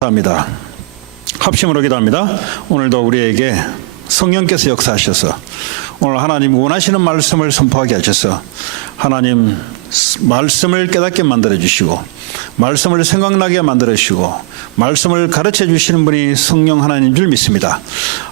합니다. 합심으로 기도합니다. 오늘도 우리에게 성령께서 역사하셔서 오늘 하나님 원하시는 말씀을 선포하게 하셔서 하나님 말씀을 깨닫게 만들어 주시고 말씀을 생각나게 만들어 주시고 말씀을 가르쳐 주시는 분이 성령 하나님인 줄 믿습니다.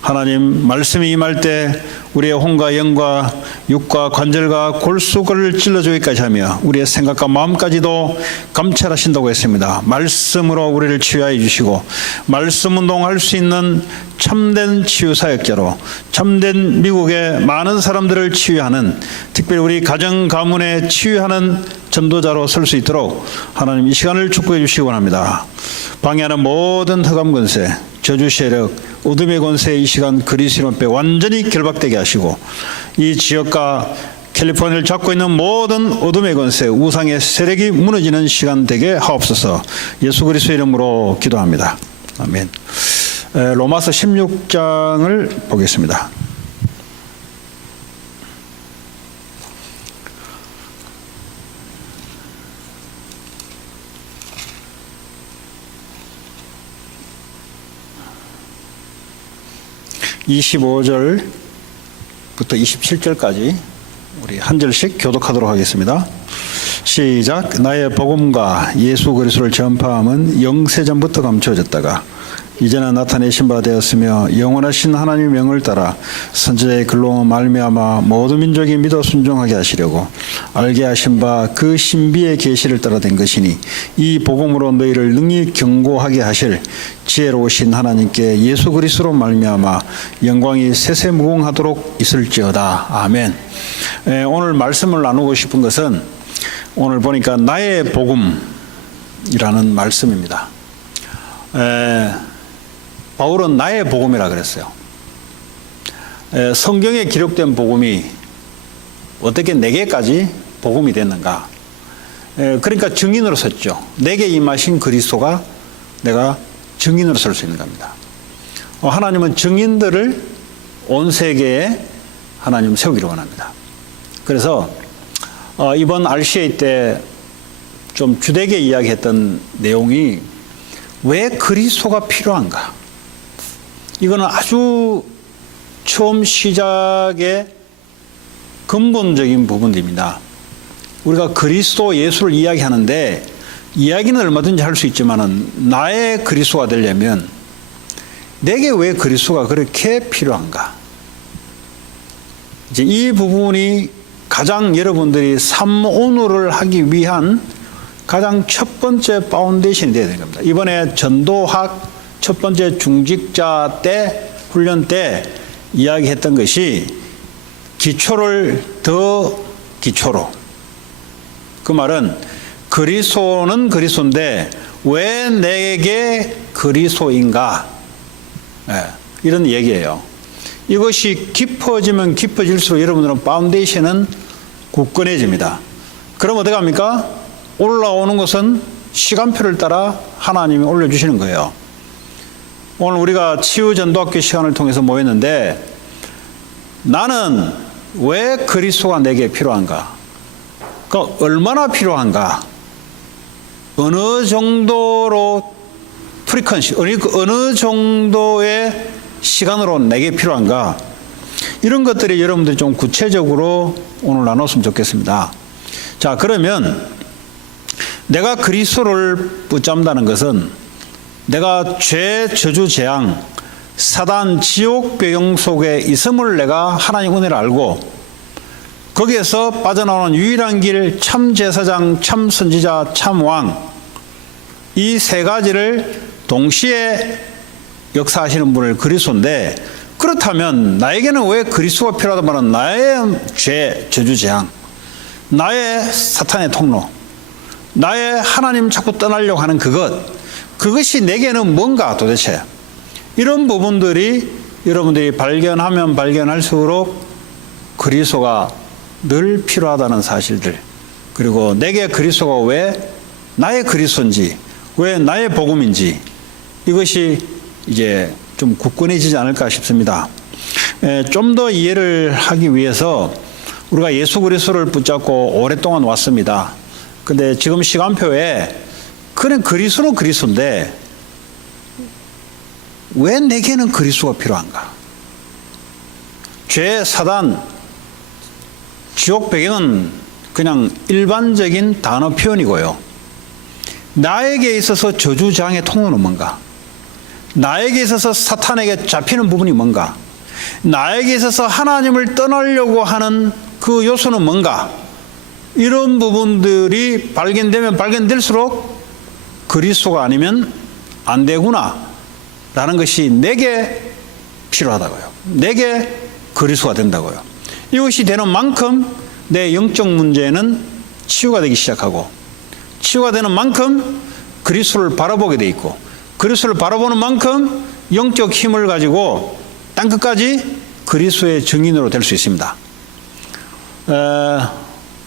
하나님 말씀이 임할 때 우리의 혼과 영과 육과 관절과 골수를 찔러주기까지 하며 우리의 생각과 마음까지도 감찰하신다고 했습니다. 말씀으로 우리를 치유하여 주시고 말씀 운동할 수 있는 참된 치유사역자로 참된 미국의 많은 사람들을 치유하는 특별히 우리 가정 가문에 치유하는 전도자로 설 수 있도록 하나님 이 시간을 축복해 주시기 원합니다. 방해하는 모든 흑암 권세, 저주 세력, 어둠의 권세 이 시간 그리스도 앞에 완전히 결박되게 하시고 이 지역과 캘리포니아를 잡고 있는 모든 어둠의 권세, 우상의 세력이 무너지는 시간 되게 하옵소서. 예수 그리스도의 이름으로 기도합니다. 아멘. 로마서 16장을 보겠습니다. (25절부터) 27절까지 우리 한 절씩 교독하도록 하겠습니다. 시작. 나의 복음과 예수 그리스도를 전파함은 영세전부터 감추어졌다가 이제는 나타내신 바 되었으며 영원하신 하나님의 명을 따라 선지자의 글로 말미암아 모든 민족이 믿어 순종하게 하시려고 알게 하신 바 그 신비의 계시를 따라 된 것이니 이 복음으로 너희를 능히 경고하게 하실 지혜로우신 하나님께 예수 그리스도로 말미암아 영광이 세세무궁하도록 있을지어다. 아멘. 오늘 말씀을 나누고 싶은 것은 오늘 보니까 나의 복음이라는 말씀입니다. 바울은 나의 복음이라 그랬어요. 성경에 기록된 복음이 어떻게 내게까지 복음이 됐는가? 그러니까 증인으로 섰죠. 내게 임하신 그리스도가 내가 증인으로 설 수 있는 겁니다. 하나님은 증인들을 온 세계에 하나님 세우기를 원합니다. 그래서 이번 RCA 때 좀 주되게 이야기했던 내용이 왜 그리스도가 필요한가? 이거는 아주 처음 시작의 근본적인 부분입니다. 우리가 그리스도 예수를 이야기하는데 이야기는 얼마든지 할 수 있지만은 나의 그리스도가 되려면 내게 왜 그리스도가 그렇게 필요한가? 이제 이 부분이 가장 여러분들이 삶온유를 하기 위한 가장 첫 번째 파운데이션이 되어야 되는 겁니다. 이번에 전도학 첫 번째 중직자 때 훈련 때 이야기했던 것이 기초를 더 기초로, 그 말은 그리스도는 그리스도인데 왜 내게 그리스도인가? 이런 얘기예요. 이것이 깊어지면 깊어질수록 여러분들은 파운데이션은 굳건해집니다. 그럼 어떻게 합니까? 올라오는 것은 시간표를 따라 하나님이 올려주시는 거예요. 오늘 우리가 치유전도학교 시간을 통해서 모였는데 나는 왜 그리스도가 내게 필요한가? 그러니까 얼마나 필요한가? 어느 정도로 프리퀀시, 어느 정도의 시간으로 내게 필요한가? 이런 것들이 여러분들이 좀 구체적으로 오늘 나눴으면 좋겠습니다. 자, 그러면 내가 그리스도를 붙잡는다는 것은 내가 죄, 저주, 재앙, 사단, 지옥 배경 속에 있음을 내가 하나님 은혜를 알고 거기에서 빠져나오는 유일한 길, 참 제사장, 참 선지자, 참 왕, 이 세 가지를 동시에 역사하시는 분을 그리스도인데, 그렇다면 나에게는 왜 그리스도가 필요하다면 나의 죄, 저주, 재앙, 나의 사탄의 통로, 나의 하나님 자꾸 떠나려고 하는 그것이 내게는 뭔가 도대체? 이런 부분들이 여러분들이 발견하면 발견할수록 그리스도가 늘 필요하다는 사실들, 그리고 내게 그리스도가 왜 나의 그리스도인지, 왜 나의 복음인지, 이것이 이제 좀 굳건해지지 않을까 싶습니다. 좀 더 이해를 하기 위해서 우리가 예수 그리스도를 붙잡고 오랫동안 왔습니다. 근데 지금 시간표에 그냥 그리스도는 그리스도인데 왜 내게는 그리스도가 필요한가? 죄, 사단, 지옥 배경은 그냥 일반적인 단어 표현이고요. 나에게 있어서 저주장의 통로는 뭔가? 나에게 있어서 사탄에게 잡히는 부분이 뭔가? 나에게 있어서 하나님을 떠나려고 하는 그 요소는 뭔가? 이런 부분들이 발견되면 발견될수록 그리스도가 아니면 안 되구나 라는 것이 내게 필요하다고요. 내게 그리스도가 된다고요. 이것이 되는 만큼 내 영적 문제는 치유가 되기 시작하고, 치유가 되는 만큼 그리스도를 바라보게 돼 있고, 그리스도를 바라보는 만큼 영적 힘을 가지고 땅끝까지 그리스도의 증인으로 될 수 있습니다.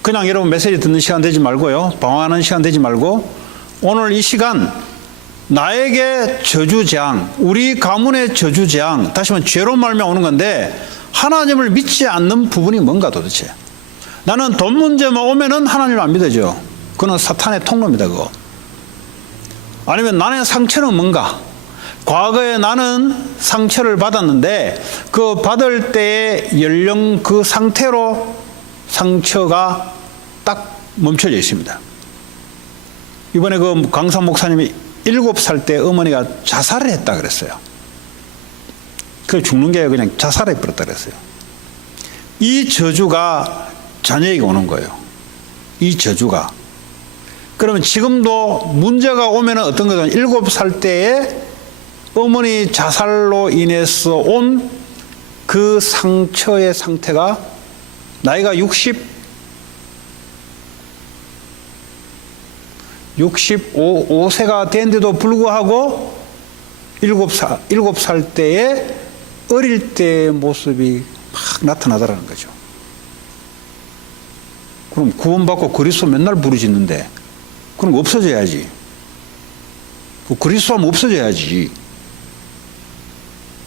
그냥 여러분 메시지 듣는 시간 되지 말고요, 방황하는 시간 되지 말고, 오늘 이 시간 나에게 저주재앙, 우리 가문의 저주재앙, 다시 말하면 죄로 말미암아 오는 건데 하나님을 믿지 않는 부분이 뭔가 도대체? 나는 돈 문제만 오면은 하나님을 안 믿어져. 그건 사탄의 통로입니다, 그거. 아니면 나의 상처는 뭔가? 과거에 나는 상처를 받았는데 그 받을 때의 연령 그 상태로 상처가 딱 멈춰져 있습니다. 이번에 그 강사 목사님이 7살 때 어머니가 자살을 했다 그랬어요. 그 죽는 게 그냥 자살해 버렸다 그랬어요. 이 저주가 자녀에게 오는 거예요. 이 저주가. 그러면 지금도 문제가 오면은 어떤 거든 7살 때에 어머니 자살로 인해서 온 그 상처의 상태가 나이가 65세가 된데도 불구하고 7살 때에 어릴 때의 모습이 막 나타나더라는 거죠. 그럼 구원받고 그리스도 맨날 부르짖는데 그럼 없어져야지. 그리스도 하면 없어져야지.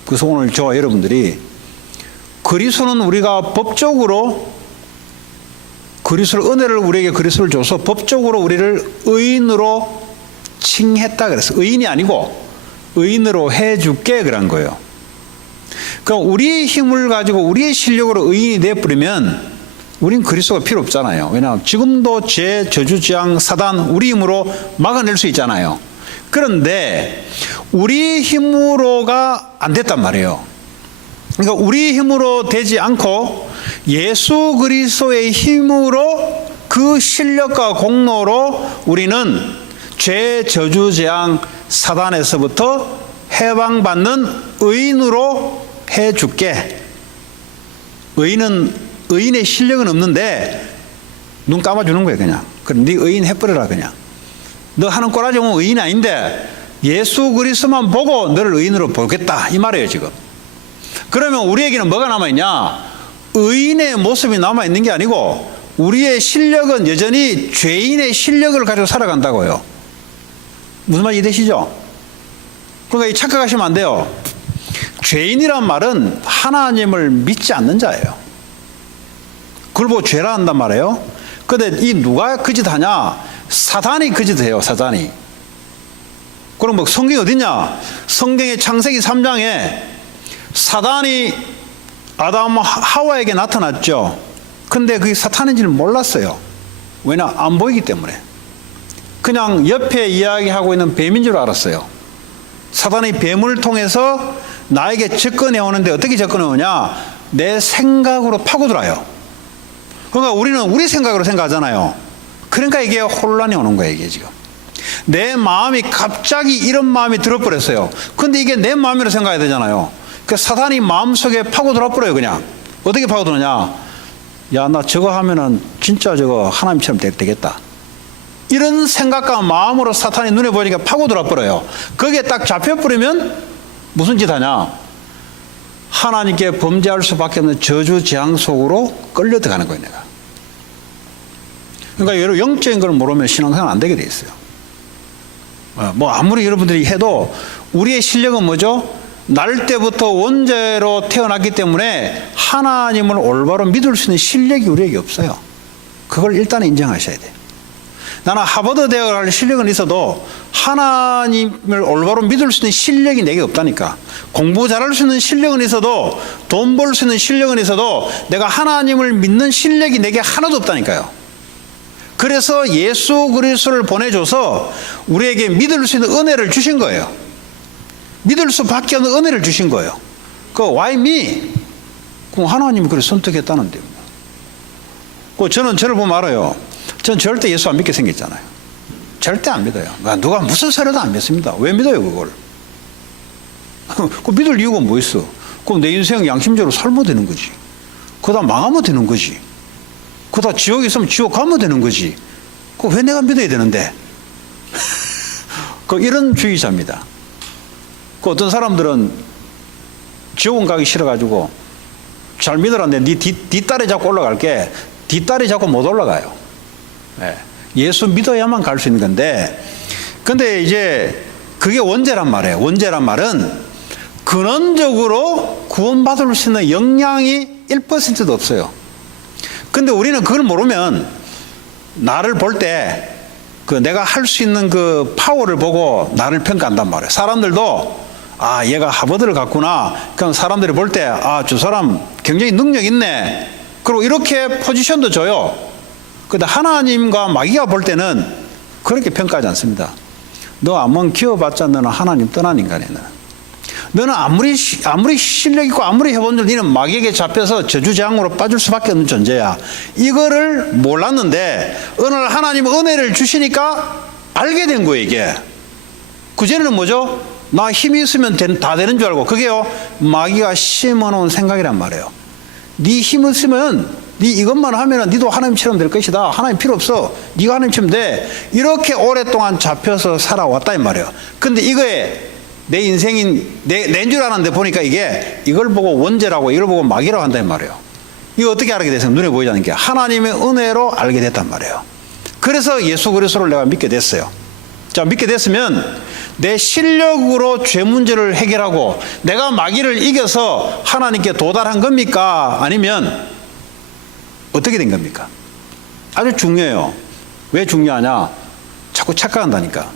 그래서 오늘 저와 여러분들이 그리스도는 우리가 법적으로 그리스도를 은혜를 우리에게 그리스도를 줘서 법적으로 우리를 의인으로 칭했다 그랬어요. 의인이 아니고 의인으로 해줄게 그런 거예요. 그러니까 우리의 힘을 가지고 우리의 실력으로 의인이 되어버리면 우린 그리스도가 필요 없잖아요. 왜냐하면 지금도 죄, 저주, 재앙, 사단 우리 힘으로 막아낼 수 있잖아요. 그런데 우리 힘으로가 안 됐단 말이에요. 그러니까 우리 힘으로 되지 않고 예수 그리스도의 힘으로 그 실력과 공로로 우리는 죄, 저주, 재앙, 사단에서부터 해방받는 의인으로 해줄게. 의인의 실력은 없는데 눈 감아주는 거예요, 그냥. 그럼 네 의인 해버려라, 그냥. 너 하는 꼬라지 보면 의인이 아닌데 예수 그리스도만 보고 너를 의인으로 보겠다 이 말이에요, 지금. 그러면 우리에게는 뭐가 남아있냐? 의인의 모습이 남아있는 게 아니고 우리의 실력은 여전히 죄인의 실력을 가지고 살아간다고요. 무슨 말인지 이해되시죠? 그러니까 착각하시면 안 돼요. 죄인이란 말은 하나님을 믿지 않는 자예요. 그걸 보고 죄라 한단 말이에요. 그런데 이 누가 그 짓 하냐? 사단이 그 짓 해요, 사단이. 그럼 뭐 성경이 어딨냐? 성경의 창세기 3장에 사단이 아담 하와에게 나타났죠. 근데 그게 사탄인지를 몰랐어요. 왜냐? 안 보이기 때문에. 그냥 옆에 이야기하고 있는 뱀인 줄 알았어요. 사단이 뱀을 통해서 나에게 접근해 오는데 어떻게 접근해 오냐? 내 생각으로 파고들어요. 그러니까 우리는 우리 생각으로 생각하잖아요. 그러니까 이게 혼란이 오는 거예요, 이게 지금. 내 마음이 갑자기 이런 마음이 들어버렸어요. 근데 이게 내 마음이라고 생각해야 되잖아요. 그 사단이 마음속에 파고들어 버려요, 그냥. 어떻게 파고드느냐? 야, 나 저거 하면은 진짜 저거 하나님처럼 되겠다. 이런 생각과 마음으로 사탄이 눈에 보이니까 파고들어 버려요. 거기에 딱 잡혀버리면 무슨 짓 하냐? 하나님께 범죄할 수밖에 없는 저주 재앙 속으로 끌려 들어가는 거예요, 내가. 그러니까 여러분 영적인 걸 모르면 신앙생활 안 되게 돼 있어요. 뭐 아무리 여러분들이 해도 우리의 실력은 뭐죠? 날 때부터 원죄로 태어났기 때문에 하나님을 올바로 믿을 수 있는 실력이 우리에게 없어요. 그걸 일단 인정하셔야 돼요. 나는 하버드 대학을 갈 실력은 있어도 하나님을 올바로 믿을 수 있는 실력이 내게 없다니까. 공부 잘할 수 있는 실력은 있어도, 돈 벌 수 있는 실력은 있어도 내가 하나님을 믿는 실력이 내게 하나도 없다니까요. 그래서 예수 그리스도를 보내줘서 우리에게 믿을 수 있는 은혜를 주신 거예요. 믿을 수밖에 없는 은혜를 주신 거예요. 그 why me? 그럼 하나님이 그래 선택했다는데요. 저는 저를 보면 알아요. 전 절대 예수 안 믿게 생겼잖아요. 절대 안 믿어요. 누가 무슨 소리도 안 믿습니다. 왜 믿어요 그걸? 그 믿을 이유가 뭐 있어? 그럼 내 인생 양심적으로 살면 되는 거지. 그러다 망하면 되는 거지. 그러다 지옥에 있으면 지옥 가면 되는 거지. 그 왜 내가 믿어야 되는데? 이런 주의자입니다. 어떤 사람들은 지옥은 가기 싫어가지고 잘 믿으라는데 네 뒷다리 잡고 올라갈게. 뒷다리 잡고 못 올라가요. 예수 믿어야만 갈 수 있는 건데, 근데 이제 그게 원죄란 말이에요. 원죄란 말은 근원적으로 구원받을 수 있는 역량이 1%도 없어요. 근데 우리는 그걸 모르면 나를 볼 때 내가 할 수 있는 그 파워를 보고 나를 평가한단 말이에요. 사람들도 얘가 하버드를 갔구나. 그럼 사람들이 볼 때 저 사람 굉장히 능력 있네. 그리고 이렇게 포지션도 줘요. 근데 하나님과 마귀가 볼 때는 그렇게 평가하지 않습니다. 너 한번 키워봤자 너는 하나님 떠난 인간이야. 너는 아무리 실력 있고 아무리 해본 줄 너는 마귀에게 잡혀서 저주재앙으로 빠질 수밖에 없는 존재야. 이거를 몰랐는데 어느 날 하나님 은혜를 주시니까 알게 된 거예요, 이게. 그전에는 뭐죠? 나 힘이 있으면 다 되는 줄 알고, 그게요, 마귀가 심어놓은 생각이란 말이에요. 네 힘을 쓰면 네 이것만 하면 니도 하나님처럼 될 것이다. 하나님 필요 없어. 네가 하나님처럼 돼. 이렇게 오랫동안 잡혀서 살아왔다 이 말이에요. 근데 이거에 내 인생인 내인 줄 알았는데 보니까 이걸 보고 원죄라고 이걸 보고 마귀라고 한단 말이에요. 이거 어떻게 알게 됐어요? 눈에 보이지 않는 게 하나님의 은혜로 알게 됐단 말이에요. 그래서 예수 그리스도를 내가 믿게 됐어요. 자, 믿게 됐으면 내 실력으로 죄 문제를 해결하고 내가 마귀를 이겨서 하나님께 도달한 겁니까? 아니면 어떻게 된 겁니까? 아주 중요해요. 왜 중요하냐? 자꾸 착각한다니까.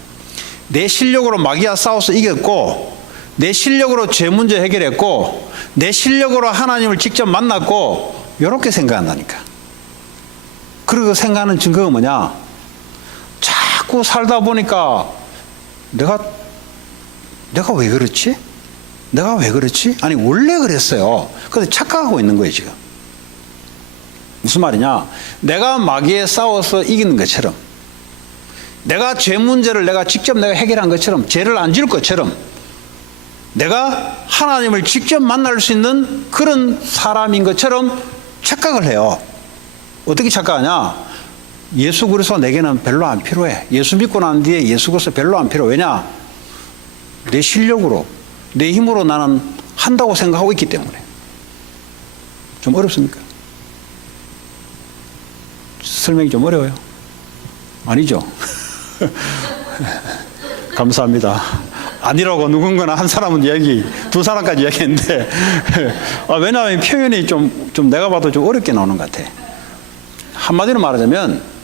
내 실력으로 마귀와 싸워서 이겼고, 내 실력으로 죄 문제 해결했고, 내 실력으로 하나님을 직접 만났고, 이렇게 생각한다니까. 그리고 생각하는 증거가 뭐냐? 자꾸 살다 보니까 내가 왜 그렇지? 내가 왜 그렇지? 아니 원래 그랬어요. 근데 착각하고 있는 거예요 지금. 무슨 말이냐? 내가 마귀에 싸워서 이기는 것처럼, 내가 죄 문제를 내가 직접 해결한 것처럼, 죄를 안 지을 것처럼 내가 하나님을 직접 만날 수 있는 그런 사람인 것처럼 착각을 해요. 어떻게 착각하냐? 예수 그리스도 내게는 별로 안 필요해. 예수 믿고 난 뒤에 예수 그리스도 별로 안 필요해. 왜냐? 내 실력으로, 내 힘으로 나는 한다고 생각하고 있기 때문에. 좀 어렵습니까? 설명이 좀 어려워요? 아니죠? 감사합니다. 아니라고 누군가나 한 사람은 두 사람까지 이야기했는데 왜냐하면 표현이 좀 내가 봐도 좀 어렵게 나오는 것 같아. 한마디로 말하자면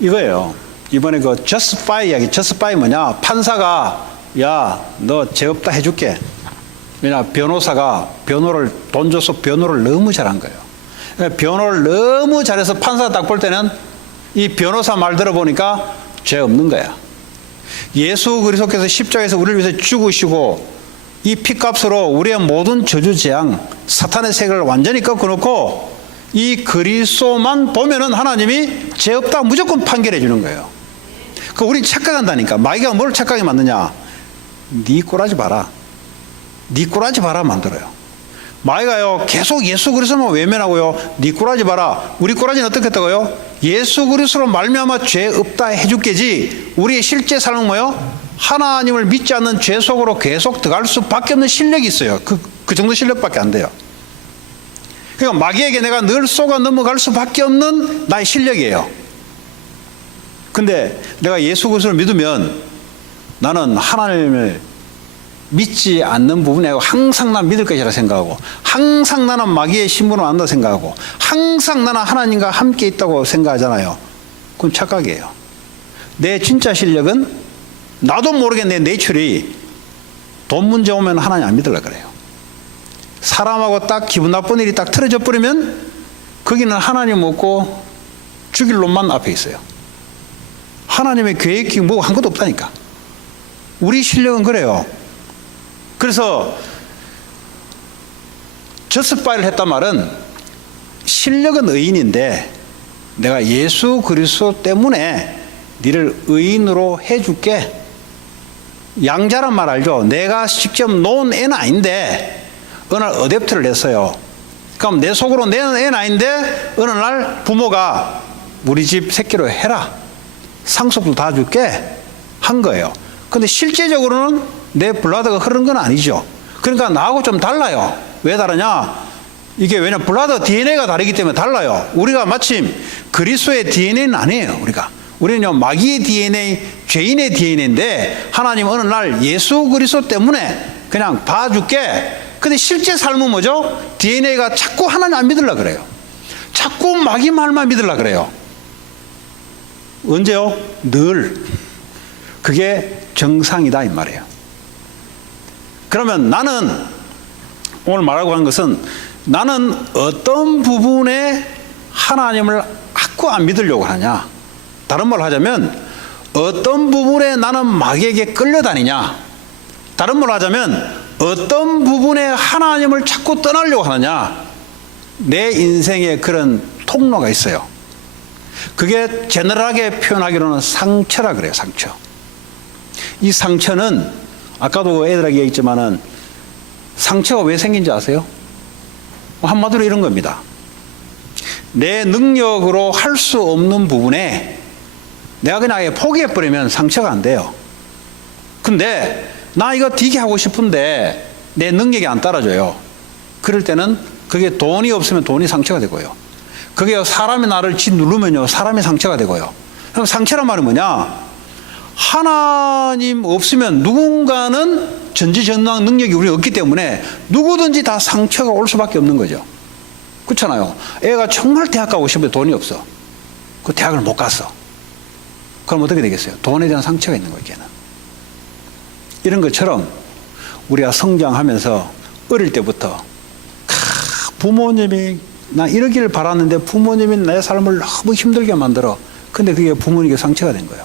이거예요. 이번에 justify 이야기, justify 뭐냐? 판사가 너 죄 없다 해줄게. 왜냐? 변호사가 돈 줘서 변호를 너무 잘한 거예요. 변호를 너무 잘해서 판사가 딱 볼 때는 이 변호사 말 들어보니까 죄 없는 거야. 예수 그리스도께서 십자가에서 우리를 위해서 죽으시고 이 피값으로 우리의 모든 저주 재앙, 사탄의 세계를 완전히 꺾어놓고 이 그리스도만 보면은 하나님이 죄 없다 무조건 판결해 주는 거예요. 우린 착각한다니까. 마귀가 뭘 착각하게 만드냐? 네 꼬라지 봐라. 네 꼬라지 봐라 만들어요. 마귀가요 계속 예수 그리스도만 외면하고요. 네 꼬라지 봐라. 우리 꼬라지는 어떻게 했다고요? 예수 그리스도로 말미암아 죄 없다 해줄게지. 우리의 실제 삶은 뭐요? 하나님을 믿지 않는 죄 속으로 계속 들어갈 수밖에 없는 실력이 있어요. 그 정도 실력밖에 안 돼요. 그러니까 마귀에게 내가 늘 속아 넘어갈 수밖에 없는 나의 실력이에요. 근데 내가 예수 그리스도를 믿으면 나는 하나님을 믿지 않는 부분에 항상 난 믿을 것이라 생각하고, 항상 나는 마귀의 신분을 안다 생각하고, 항상 나는 하나님과 함께 있다고 생각하잖아요. 그건 착각이에요. 내 진짜 실력은 나도 모르게 내 내추럴이 돈 문제 오면 하나님 안 믿으려고 그래요. 사람하고 딱 기분 나쁜 일이 딱 틀어져 버리면 거기는 하나님 없고 죽일 놈만 앞에 있어요. 하나님의 계획이 뭐 한 것도 없다니까. 우리 실력은 그래요. 그래서 저스파이를 했단 말은 실력은 의인인데 내가 예수 그리스도 때문에 너를 의인으로 해줄게. 양자란 말 알죠? 내가 직접 놓은 애는 아닌데 어느 날 어댑트를 했어요. 그럼 내 속으로 내는 애는 아닌데 어느 날 부모가 우리 집 새끼로 해라. 상속도 다 줄게. 한 거예요. 근데 실제적으로는 내 블라드가 흐르는 건 아니죠. 그러니까 나하고 좀 달라요. 왜 다르냐? 이게 왜냐면 블라드 DNA가 다르기 때문에 달라요. 우리가 마침 그리스도의 DNA는 아니에요. 우리는요 마귀의 DNA, 죄인의 DNA인데 하나님 어느 날 예수 그리스도 때문에 그냥 봐줄게. 근데 실제 삶은 뭐죠? DNA가 자꾸 하나님 안 믿으려고 그래요. 자꾸 마귀 말만 믿으려고 그래요. 언제요? 늘. 그게 정상이다 이 말이에요. 그러면 나는 오늘 말하고 하는 것은 나는 어떤 부분에 하나님을 자꾸 안 믿으려고 하냐. 다른 말로 하자면 어떤 부분에 나는 마귀에게 끌려다니냐. 다른 말로 하자면 어떤 부분에 하나님을 자꾸 떠나려고 하느냐. 내 인생에 그런 통로가 있어요. 그게 제너럴하게 표현하기로는 상처라 그래요. 상처. 이 상처는 아까도 애들에게 얘기했지만은 상처가 왜 생긴지 아세요? 한마디로 이런 겁니다. 내 능력으로 할 수 없는 부분에 내가 그냥 포기해버리면 상처가 안 돼요. 근데 나 이거 되게 하고 싶은데 내 능력이 안 따라줘요. 그럴 때는 그게 돈이 없으면 돈이 상처가 되고요. 그게 사람이 나를 짓누르면요 사람이 상처가 되고요. 그럼 상처란 말은 뭐냐? 하나님 없으면 누군가는 전지전능한 능력이 우리 없기 때문에 누구든지 다 상처가 올 수밖에 없는 거죠. 그렇잖아요. 애가 정말 대학 가고 싶은데 돈이 없어. 그 대학을 못 갔어. 그럼 어떻게 되겠어요? 돈에 대한 상처가 있는 거예요. 걔는. 이런 것처럼 우리가 성장하면서 어릴 때부터 부모님이 나 이러기를 바랐는데 부모님이 내 삶을 너무 힘들게 만들어. 근데 그게 부모님에게 상처가 된 거예요.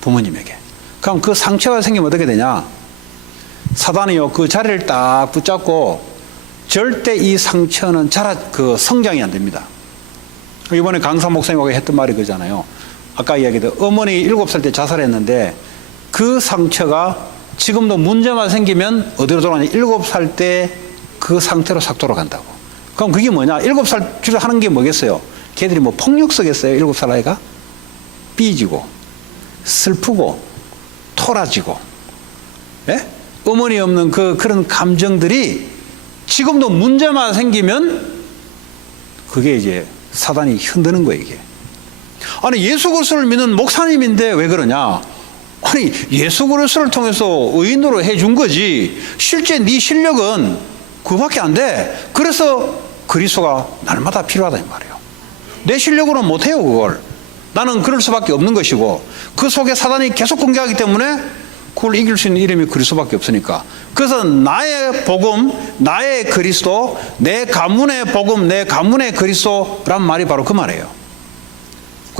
부모님에게. 그럼 그 상처가 생기면 어떻게 되냐? 사단이요 그 자리를 딱 붙잡고 절대 이 상처는 성장이 안 됩니다. 이번에 강사 목사님하고 했던 말이 그잖아요. 아까 이야기했던 어머니 7살 때 자살했는데 그 상처가 지금도 문제만 생기면 어디로 돌아가냐? 7살 때 그 상태로 싹 돌아간다고. 그럼 그게 뭐냐? 7살 주로 하는 게 뭐겠어요? 걔들이 뭐 폭력 쓰겠어요? 7살 아이가? 삐지고 슬프고 토라지고, 예? 어머니 없는 그런 감정들이 지금도 문제만 생기면 그게 이제 사단이 흔드는 거예요, 이게. 아니, 예수 그리스도를 믿는 목사님인데 왜 그러냐? 아니, 예수 그리스도를 통해서 의인으로 해준 거지. 실제 네 실력은 그거밖에 안 돼. 그래서 그리스도가 날마다 필요하다 이 말이에요. 내 실력으로는 못해요, 그걸. 나는 그럴 수밖에 없는 것이고 그 속에 사단이 계속 공격하기 때문에 그걸 이길 수 있는 이름이 그리스도밖에 없으니까. 그래서 나의 복음, 나의 그리스도, 내 가문의 복음, 내 가문의 그리스도란 말이 바로 그 말이에요.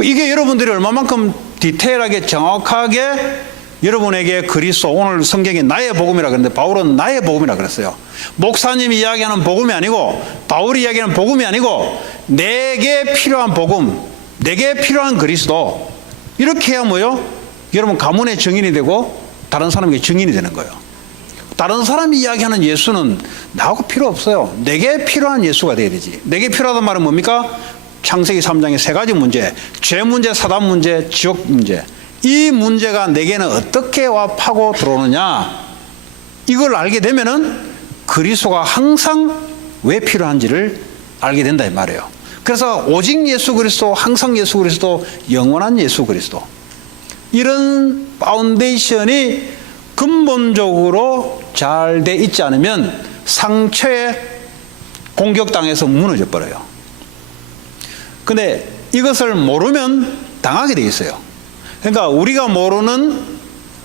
이게 여러분들이 얼마만큼 디테일하게 정확하게 여러분에게 그리스도, 오늘 성경에 나의 복음이라 그랬는데 바울은 나의 복음이라 그랬어요. 목사님이 이야기하는 복음이 아니고 바울이 이야기하는 복음이 아니고 내게 필요한 복음, 내게 필요한 그리스도. 이렇게 해야 뭐요? 여러분 가문의 증인이 되고 다른 사람에게 증인이 되는 거예요. 다른 사람이 이야기하는 예수는 나하고 필요 없어요. 내게 필요한 예수가 돼야 되지. 내게 필요하단 말은 뭡니까? 창세기 3장의 3가지 문제, 죄 문제, 사단 문제, 지옥 문제. 이 문제가 내게는 어떻게 와 파고 들어오느냐, 이걸 알게 되면은 그리스도가 항상 왜 필요한지를 알게 된다 이 말이에요. 그래서 오직 예수 그리스도, 항상 예수 그리스도, 영원한 예수 그리스도, 이런 파운데이션이 근본적으로 잘 돼 있지 않으면 상처에 공격당해서 무너져 버려요. 근데 이것을 모르면 당하게 돼 있어요. 그러니까 우리가 모르는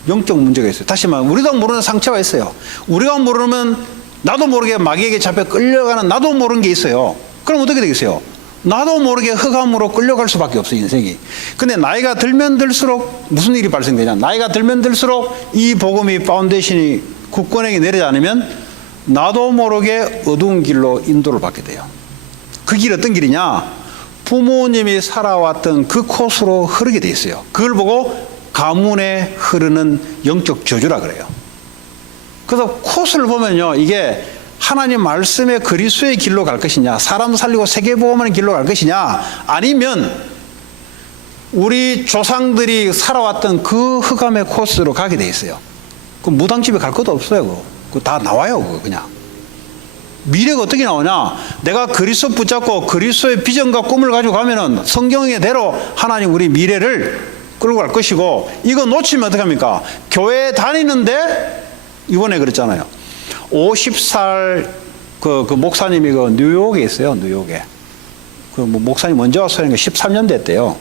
영적 문제가 있어요. 다시 말하면 우리도 모르는 상처가 있어요. 우리가 모르면 나도 모르게 마귀에게 잡혀 끌려가는 나도 모르는 게 있어요. 그럼 어떻게 되겠어요? 나도 모르게 흑암으로 끌려갈 수밖에 없어요, 인생이. 근데 나이가 들면 들수록 무슨 일이 발생되냐? 나이가 들면 들수록 이 복음이 파운데이션이 굳건하게 내리지 않으면 나도 모르게 어두운 길로 인도를 받게 돼요. 그 길 어떤 길이냐? 부모님이 살아왔던 그 코스로 흐르게 돼 있어요. 그걸 보고 가문에 흐르는 영적 저주라 그래요. 그래서 코스를 보면요, 이게 하나님 말씀의 그리스도의 길로 갈 것이냐, 사람 살리고 세계복음하는 길로 갈 것이냐, 아니면 우리 조상들이 살아왔던 그 흑암의 코스로 가게 돼 있어요. 그 무당집에 갈 것도 없어요. 그거 다 나와요. 그거 그냥. 미래가 어떻게 나오냐? 내가 그리스도 붙잡고 그리스도의 비전과 꿈을 가지고 가면은 성경의 대로 하나님 우리 미래를 끌고 갈 것이고, 이거 놓치면 어떡합니까? 교회 다니는데 이번에 그랬잖아요. 50살 그 목사님이 그 뉴욕에 있어요. 뉴욕에. 그 목사님 먼저 와서 13년 됐대요.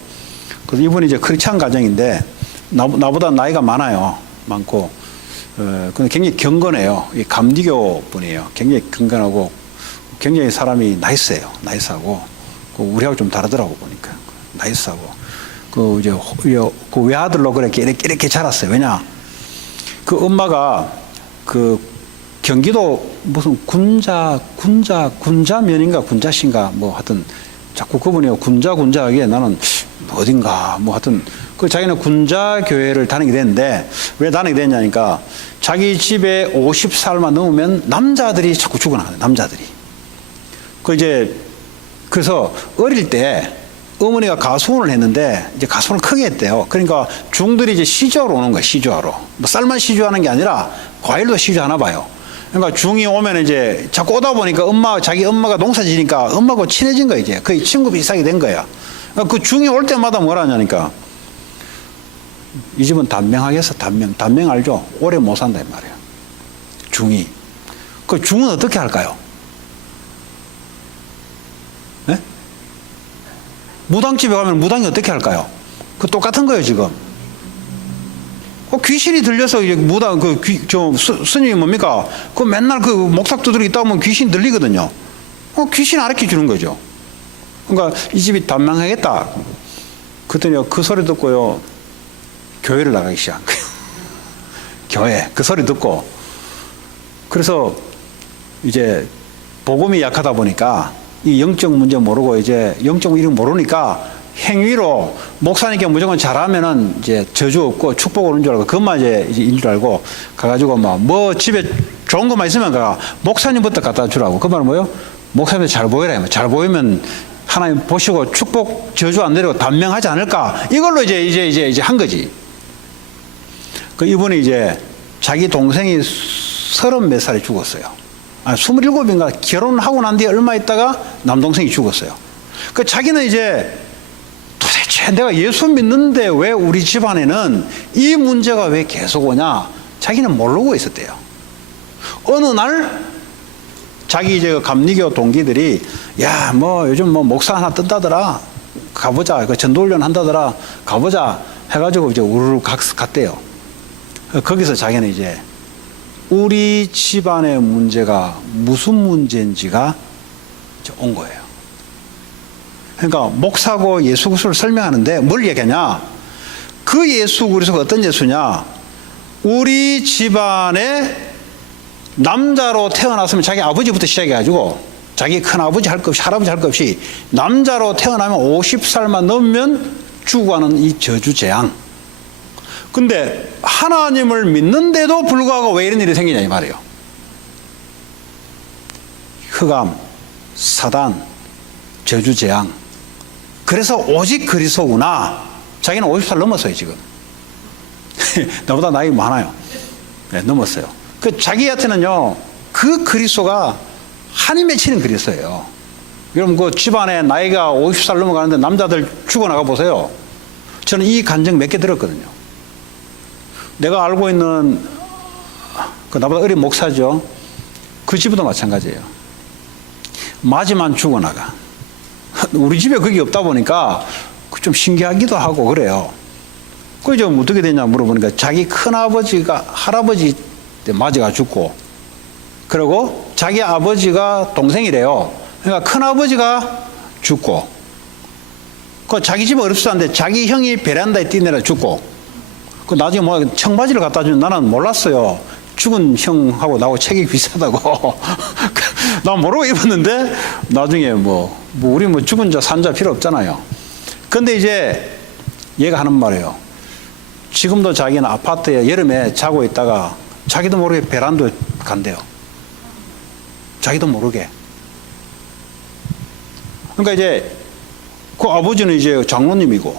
그래서 이분이 이제 크리스찬 가정인데 나보다 나이가 많아요. 많고. 근데 굉장히 경건해요. 이 감리교 분이에요. 굉장히 경건하고 굉장히 사람이 나이스해요. 나이스하고. 우리하고 좀 다르더라고 보니까. 나이스하고. 그 외아들로 이렇게 자랐어요. 왜냐? 그 엄마가 그 경기도 무슨 군자면인가 군자신가 뭐 하여튼 자꾸 그분이 군자 하기에 나는 어딘가 뭐 하여튼 그 자기는 군자 교회를 다니게 됐는데 왜 다니게 됐냐니까 자기 집에 50살만 넘으면 남자들이 자꾸 죽어나가요. 남자들이. 그래서 어릴 때 어머니가 가수원을 했는데 이제 가수원을 크게 했대요. 그러니까 중들이 이제 시주하러 오는 거예요. 시주하러. 뭐 쌀만 시주하는 게 아니라 과일도 시주하나 봐요. 그러니까 중이 오면 이제 자꾸 오다 보니까 자기 엄마가 농사 지니까 엄마하고 친해진 거예요. 이제 거의 친구 비슷하게 된 거야. 그 중이 올 때마다 뭐라 하냐니까 이 집은 단명하겠어. 단명 알죠? 오래 못 산다 이 말이에요. 중이. 그 중은 어떻게 할까요? 네? 무당집에 가면 무당이 어떻게 할까요? 그 똑같은 거예요, 지금. 귀신이 들려서 이제 무당, 스님이 뭡니까? 그 맨날 그 목탁 두드려 있다 보면 귀신 들리거든요. 귀신 가르쳐 주는 거죠. 그러니까 이 집이 단명하겠다. 그랬더니 그 소리 듣고요, 교회를 나가기 시작한 거예요. 교회. 그 소리 듣고. 그래서 이제 복음이 약하다 보니까 이 영적 문제 모르고 이제 영적 이름 모르니까 행위로 목사님께 무조건 잘하면은 이제 저주 없고 축복 오는 줄 알고 그것만 이제 인 줄 알고 가가지고 뭐 집에 좋은 것만 있으면 목사님부터 갖다 주라고. 그 말은 뭐예요? 목사님한테 잘 보이라. 잘 보이면 하나님 보시고 축복 저주 안 내리고 단명하지 않을까. 이걸로 이제 한 거지. 그 이분이 이제 자기 동생이 30몇 살에 죽었어요. 27인가 결혼하고 난 뒤에 얼마 있다가 남동생이 죽었어요. 그 자기는 이제 도대체 내가 예수 믿는데 왜 우리 집안에는 이 문제가 왜 계속 오냐? 자기는 모르고 있었대요. 어느 날 자기 이제 감리교 동기들이 야, 뭐 요즘 뭐 목사 하나 뜬다더라. 가보자. 그 전도훈련 한다더라. 가보자. 해가지고 이제 우르르 갔대요. 거기서 자기는 이제 우리 집안의 문제가 무슨 문제인지가 온 거예요. 그러니까 목사고 예수 그리스도를 설명하는데 뭘 얘기하냐? 그 예수 그리스도가 어떤 예수냐? 우리 집안에 남자로 태어났으면 자기 아버지부터 시작해가지고 자기 큰아버지 할 것 없이 할아버지 할 것 없이 남자로 태어나면 50살만 넘으면 죽어가는 이 저주 재앙. 근데 하나님을 믿는데도 불구하고 왜 이런 일이 생기냐 이 말이에요. 흑암, 사단, 저주 재앙. 그래서 오직 그리스도구나. 자기는 50살 넘었어요 지금. 나보다 나이 많아요. 네, 넘었어요. 그 자기한테는요 그 그리스도가 한이 맺히는 그리스도예요. 여러분 그 집안에 나이가 50살 넘어가는데 남자들 죽어나가 보세요. 저는 이 간증 몇 개 들었거든요. 내가 알고 있는 그 나보다 어린 목사죠. 그 집도 마찬가지예요. 맞이만 죽어나가. 우리 집에 그게 없다 보니까 좀 신기하기도 하고 그래요. 그 좀 어떻게 됐냐 물어보니까 자기 큰아버지가 할아버지 때 맞아가 죽고, 그리고 자기 아버지가 동생이래요. 그러니까 큰아버지가 죽고, 그 자기 집 어렵사는데 자기 형이 베란다에 뛰내려 죽고, 그 나중에 뭐 청바지를 갖다 주면 나는 몰랐어요. 죽은 형하고 나하고 체격이 비슷하다고. 난 모르고 입었는데 나중에 우리 죽은 자 산 자 필요 없잖아요. 근데 이제 얘가 하는 말이에요. 지금도 자기는 아파트에 여름에 자고 있다가 자기도 모르게 베란다에 간대요. 자기도 모르게. 그러니까 이제 그 아버지는 이제 장로님이고,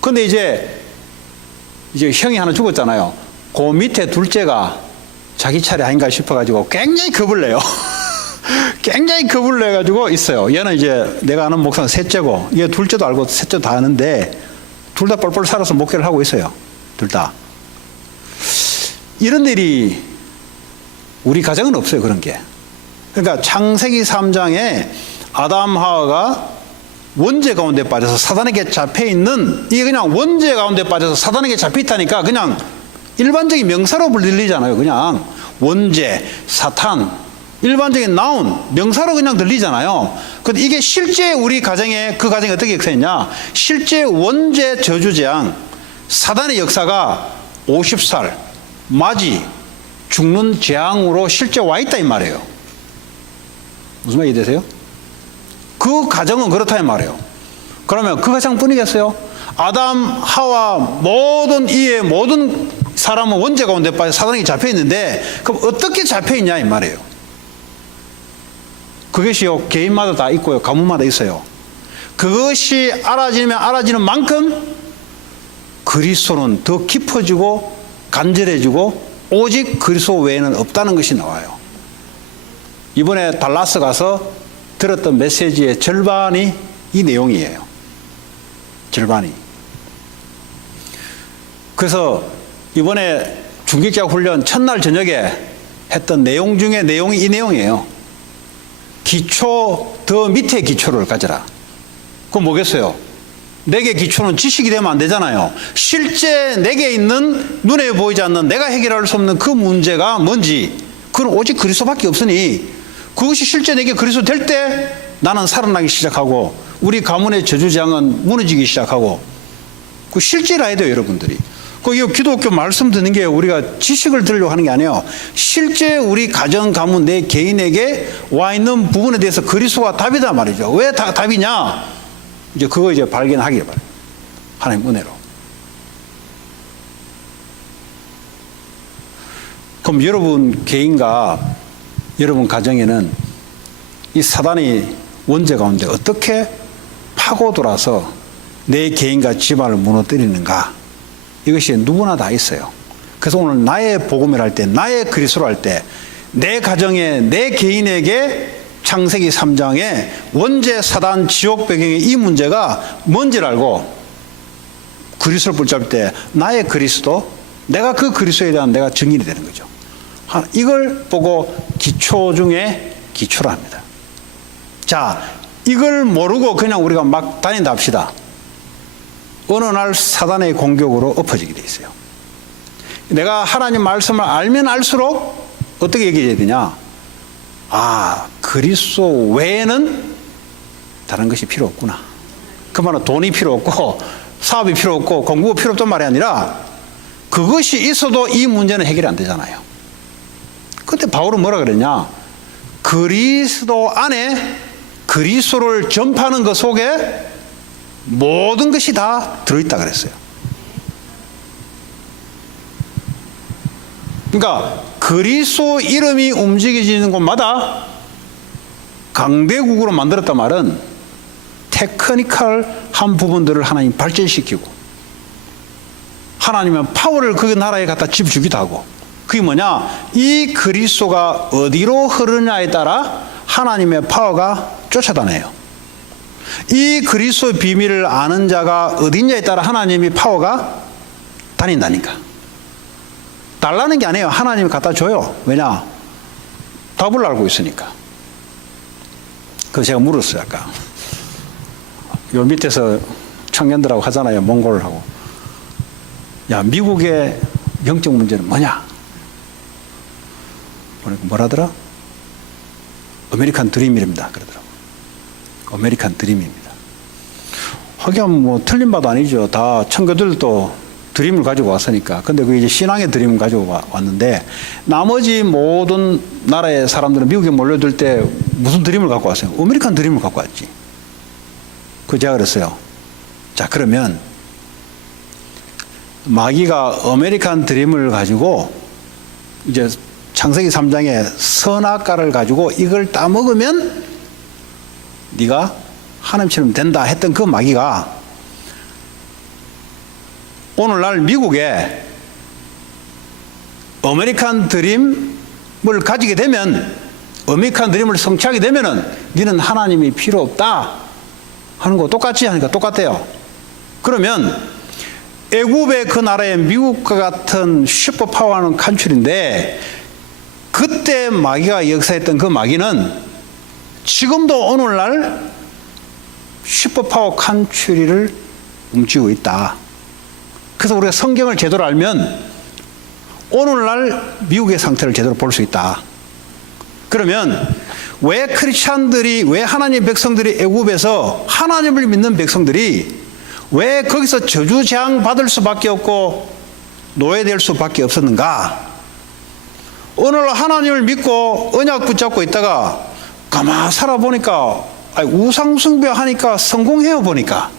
근데 이제 형이 하나 죽었잖아요. 그 밑에 둘째가 자기 차례 아닌가 싶어가지고 굉장히 겁을 내요. 굉장히 겁을 내가지고 있어요. 얘는 이제 내가 아는 목사는 셋째고, 얘 둘째도 알고 셋째도 다 아는데 둘 다 뻘뻘 살아서 목회를 하고 있어요. 둘 다. 이런 일이 우리 가정은 없어요. 그런 게. 그러니까 창세기 3장에 아담 하와가 원죄 가운데 빠져서 사단에게 잡혀있는, 이게 그냥 원죄 가운데 빠져서 사단에게 잡혀있다니까 그냥 일반적인 명사로 들리잖아요. 그냥 원죄, 사탄, 일반적인 나온 명사로 그냥 들리잖아요. 근데 이게 실제 우리 가정에, 그 가정이 어떻게 역사했냐, 실제 원죄 저주재앙 사단의 역사가 50살 맞이 죽는 재앙으로 실제 와 있다 이 말이에요. 무슨 말이 되세요? 그 가정은 그렇다 이 말이에요. 그러면 그 가정뿐이겠어요? 아담, 하와 모든 이의 모든 사람은 원죄 가운데 빠져 사단에게 잡혀 있는데, 그럼 어떻게 잡혀 있냐 이 말이에요. 그것이요 개인마다 다 있고요, 가문마다 있어요. 그것이 알아지면 알아지는 만큼 그리스도는 더 깊어지고 간절해지고 오직 그리스도 외에는 없다는 것이 나와요. 이번에 달라스 가서 들었던 메시지의 절반이 이 내용이에요. 절반이. 그래서 이번에 중직자 훈련 첫날 저녁에 했던 내용 중에 내용이 이 내용이에요. 기초, 더 밑에 기초를 가져라. 그건 뭐겠어요? 내게 기초는 지식이 되면 안 되잖아요. 실제 내게 있는, 눈에 보이지 않는, 내가 해결할 수 없는 그 문제가 뭔지, 그건 오직 그리스도밖에 없으니 그것이 실제 내게 그리스도 될 때 나는 살아나기 시작하고 우리 가문의 저주장은 무너지기 시작하고, 그 실제를 해야 돼요 여러분들이. 그 기독교 말씀 듣는 게 우리가 지식을 들으려고 하는 게 아니에요. 실제 우리 가정, 가문, 내 개인에게 와 있는 부분에 대해서 그리스도가 답이다 말이죠. 왜 답이냐? 이제 그거 이제 발견하길 바라요. 하나님 은혜로. 그럼 여러분 개인과 여러분 가정에는 이 사단이 원죄 가운데 어떻게 파고들어서 내 개인과 집안을 무너뜨리는가? 이것이 누구나 다 있어요. 그래서 오늘 나의 복음을 할 때, 나의 그리스도를 할 때, 내 가정에, 내 개인에게 창세기 3장에 원죄, 사단, 지옥 배경의 이 문제가 뭔지를 알고 그리스도를 붙잡을 때 나의 그리스도, 내가 그 그리스도에 대한 내가 증인이 되는 거죠. 이걸 보고 기초 중에 기초라 합니다. 자, 이걸 모르고 그냥 우리가 막 다닌다 합시다. 어느 날 사단의 공격으로 엎어지게 돼 있어요. 내가 하나님 말씀을 알면 알수록 어떻게 얘기해야 되냐? 아, 그리스도 외에는 다른 것이 필요 없구나. 그 말은 돈이 필요 없고 사업이 필요 없고 공부가 필요 없단 말이 아니라 그것이 있어도 이 문제는 해결이 안 되잖아요. 그때 바울은 뭐라 그랬냐? 그리스도 안에 그리스도를 전파하는 것 속에 모든 것이 다 들어있다 그랬어요. 그러니까 그리스도 이름이 움직여지는 곳마다 강대국으로 만들었단 말은 테크니컬한 부분들을 하나님 발전시키고 하나님은 파워를 그 나라에 갖다 집어주기도 하고, 그게 뭐냐? 이 그리스도가 어디로 흐르냐에 따라 하나님의 파워가 쫓아다녀요. 이 그리스도의 비밀을 아는 자가 어디냐에 따라 하나님의 파워가 다닌다니까. 달라는 게 아니에요. 하나님이 갖다 줘요. 왜냐? 답을 알고 있으니까. 그래서 제가 물었어요 아까. 요 밑에서 청년들하고 하잖아요. 몽골하고. 야, 미국의 영적 문제는 뭐냐? 그러니까 뭐라더라? 아메리칸 드림이랍니다. 그러더라고. 아메리칸 드림입니다. 하긴 뭐 틀린 바도 아니죠. 다 청교들도 드림을 가지고 왔으니까. 근데 그 이제 신앙의 드림을 가지고 왔는데, 나머지 모든 나라의 사람들은 미국에 몰려들 때 무슨 드림을 갖고 왔어요? 아메리칸 드림을 갖고 왔지. 그 제가 그랬어요. 자, 그러면 마귀가 아메리칸 드림을 가지고 이제 창세기 3장에 선악과를 가지고 이걸 따먹으면 네가 하나님처럼 된다 했던 그 마귀가 오늘날 미국에 아메리칸 드림을 가지게 되면, 아메리칸 드림을 성취하게 되면은 너는 하나님이 필요 없다 하는 거 똑같이 하니까 똑같아요. 그러면 애굽의 그 나라의 미국과 같은 슈퍼파워하는 칸출인데, 그때 마귀가 역사했던 그 마귀는 지금도 오늘날 슈퍼파워 칸츄리를 움직이고 있다. 그래서 우리가 성경을 제대로 알면 오늘날 미국의 상태를 제대로 볼 수 있다. 그러면 왜 크리스찬들이, 왜 하나님의 백성들이 애굽에서 하나님을 믿는 백성들이 왜 거기서 저주재앙 받을 수밖에 없고 노예될 수밖에 없었는가? 오늘 하나님을 믿고 언약 붙잡고 있다가 가만 살아보니까 우상숭배 하니까 성공해요. 보니까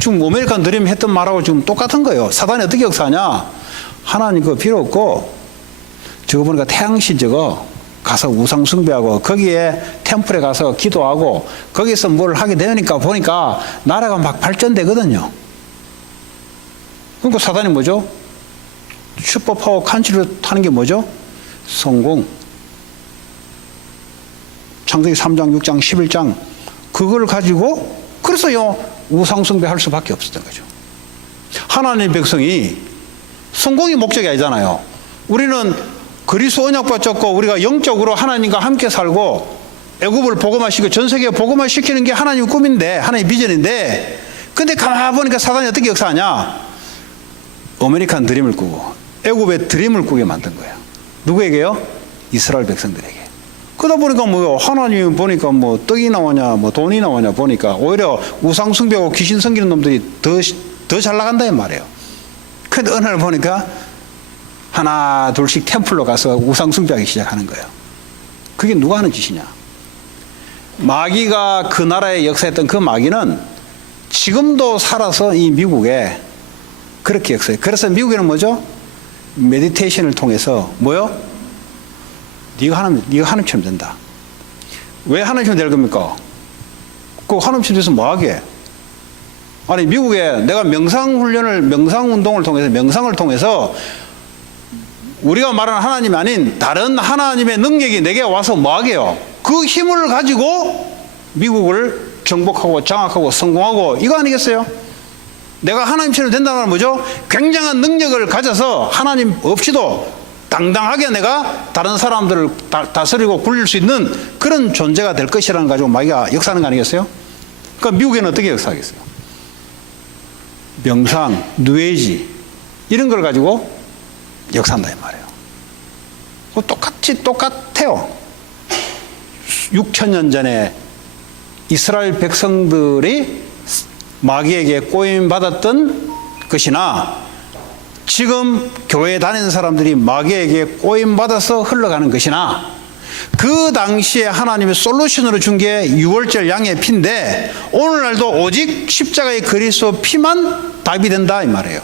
지금 아메리칸 드림 했던 말하고 지금 똑같은 거예요. 사단이 어떻게 역사하냐? 하나님 그거 필요 없고 저거 보니까 태양신 저거 가서 우상숭배하고 거기에 템플에 가서 기도하고 거기서 뭘 하게 되니까 보니까 나라가 막 발전되거든요. 그러니까 사단이 뭐죠? 슈퍼파워 칸츄리로 타는 게 뭐죠? 성공. 창세기 3장, 6장, 11장 그걸 가지고 그래서요 우상숭배 할 수밖에 없었던 거죠. 하나님의 백성이 성공이 목적이 아니잖아요. 우리는 그리스도 언약 받았고 우리가 영적으로 하나님과 함께 살고 애굽을 복음화시키고 전 세계에 복음화시키는 게 하나님의 꿈인데, 하나님의 비전인데, 근데 가만히 보니까 사단이 어떻게 역사하냐? 아메리칸 드림을 꾸고 애굽의 드림을 꾸게 만든 거예요. 누구에게요? 이스라엘 백성들에게. 그러다 보니까 뭐요? 하나님 보니까 뭐 떡이 나오냐, 뭐 돈이 나오냐 보니까 오히려 우상 숭배하고 귀신 섬기는 놈들이 더 잘 나간다 이 말이에요. 근데 어느 날 보니까 하나 둘씩 템플로 가서 우상 숭배하기 시작하는 거예요. 그게 누가 하는 짓이냐? 마귀가 그 나라에 역사했던 그 마귀는 지금도 살아서 이 미국에 그렇게 역사해요. 그래서 미국에는 뭐죠? 메디테이션을 통해서 뭐요? 네가 하나님처럼 된다. 왜 하나님처럼 될 겁니까? 그 하나님처럼 돼서 뭐하게? 아니 미국에 내가 명상운동을 통해서, 명상을 통해서 우리가 말하는 하나님이 아닌 다른 하나님의 능력이 내게 와서 뭐하게요? 그 힘을 가지고 미국을 정복하고 장악하고 성공하고 이거 아니겠어요? 내가 하나님처럼 된다는 건 뭐죠? 굉장한 능력을 가져서 하나님 없이도 당당하게 내가 다른 사람들을 다스리고 굴릴 수 있는 그런 존재가 될 것이라는 가지고 마귀가 역사하는 거 아니겠어요? 그러니까 미국에는 어떻게 역사하겠어요? 명상, 뉴에이지 이런 걸 가지고 역사한다 이 말이에요. 똑같아요. 6,000년 전에 이스라엘 백성들이 마귀에게 꼬임받았던 것이나 지금 교회에 다니는 사람들이 마귀에게 꼬임받아서 흘러가는 것이나 그 당시에 하나님의 솔루션으로 준 게 유월절 양의 피인데 오늘날도 오직 십자가의 그리스도 피만 답이 된다 이 말이에요.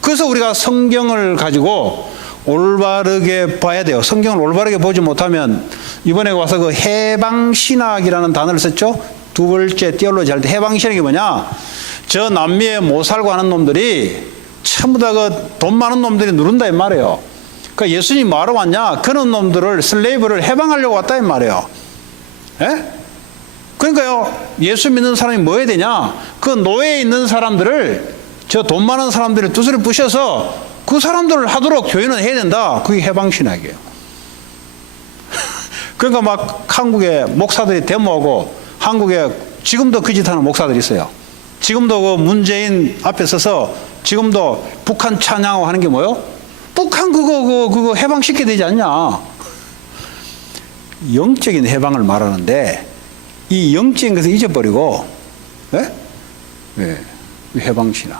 그래서 우리가 성경을 가지고 올바르게 봐야 돼요. 성경을 올바르게 보지 못하면 이번에 와서 그 해방신학이라는 단어를 썼죠. 두 번째 띠올로지 할 때 해방신학이 뭐냐? 저 남미에 못 살고 하는 놈들이 전부 다 그 돈 많은 놈들이 누른다 이 말이에요. 그러니까 예수님이 뭐하러 왔냐? 그런 놈들을 슬레이브를 해방하려고 왔다 이 말이에요. 예? 그러니까요 예수 믿는 사람이 뭐 해야 되냐? 그 노예에 있는 사람들을, 저 돈 많은 사람들을 두드려 부셔서 그 사람들을 하도록 교회는 해야 된다. 그게 해방신학이에요. 그러니까 막 한국에 목사들이 데모하고, 한국에 지금도 그 짓 하는 목사들이 있어요. 지금도 그 문재인 앞에 서서 지금도 북한 찬양하고 하는 게 뭐요? 북한 그거 해방시켜야 되지 않냐? 영적인 해방을 말하는데 이 영적인 것을 잊어버리고, 예? 예, 해방신앙.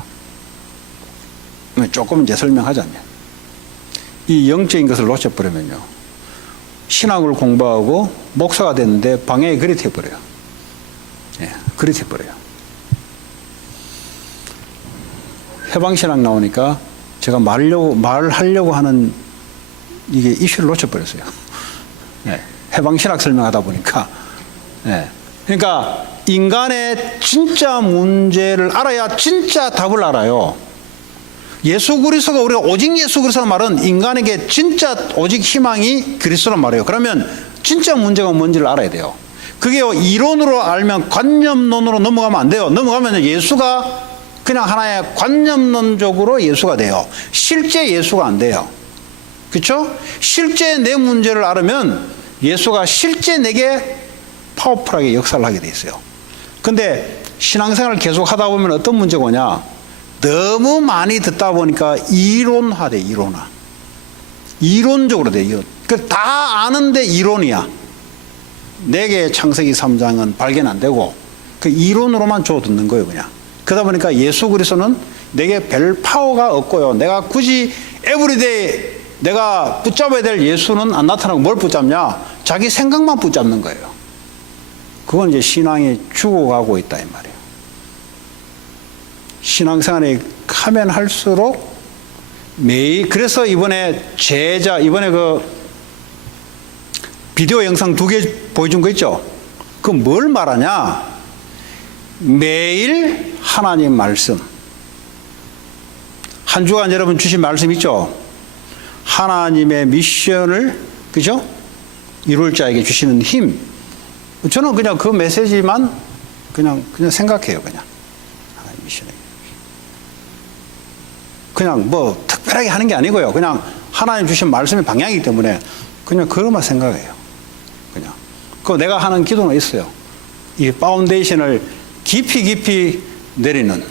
조금 이제 설명하자면, 이 영적인 것을 놓쳐버리면요, 신학을 공부하고 목사가 됐는데 방향이 그리 돼버려요. 예, 그리 돼버려요. 해방신학 나오니까 제가 말하려고 하는 이게 이슈를 놓쳐버렸어요. 예, 해방신학 설명하다 보니까. 예, 그러니까 인간의 진짜 문제를 알아야 진짜 답을 알아요. 예수 그리스도가 우리가 오직 예수 그리스도란 말은 인간에게 진짜 오직 희망이 그리스도란 말이에요. 그러면 진짜 문제가 뭔지를 알아야 돼요. 그게 이론으로 알면 관념론으로 넘어가면 안 돼요. 넘어가면 예수가 그냥 하나의 관념론적으로 예수가 돼요. 실제 예수가 안 돼요. 그렇죠? 실제 내 문제를 알으면 예수가 실제 내게 파워풀하게 역사를 하게 돼 있어요. 근데 신앙생활을 계속 하다 보면 어떤 문제가 오냐? 너무 많이 듣다 보니까 이론화돼, 이론화. 이론적으로 돼, 이론. 다 아는데 이론이야. 내게 창세기 3장은 발견 안 되고, 그 이론으로만 줘 듣는 거예요, 그냥. 그러다 보니까 예수 그리스도는 내게 별 파워가 없고요. 내가 굳이 에브리데이 내가 붙잡아야 될 예수는 안 나타나고 뭘 붙잡냐? 자기 생각만 붙잡는 거예요. 그건 이제 신앙이 죽어가고 있다, 이 말이에요. 신앙생활에 하면 할수록 매일, 그래서 이번에 이번에 그 비디오 영상 2개 보여준 거 있죠? 그 뭘 말하냐? 매일 하나님 말씀. 한 주간 여러분 주신 말씀 있죠? 하나님의 미션을, 그죠? 이룰 자에게 주시는 힘. 저는 그냥 그 메시지만 그냥 생각해요, 그냥. 하나님 미션에. 그냥 뭐 특별하게 하는 게 아니고요. 그냥 하나님 주신 말씀의 방향이기 때문에 그냥 그것만 생각해요. 그냥. 그 내가 하는 기도는 있어요. 이 파운데이션을 깊이 내리는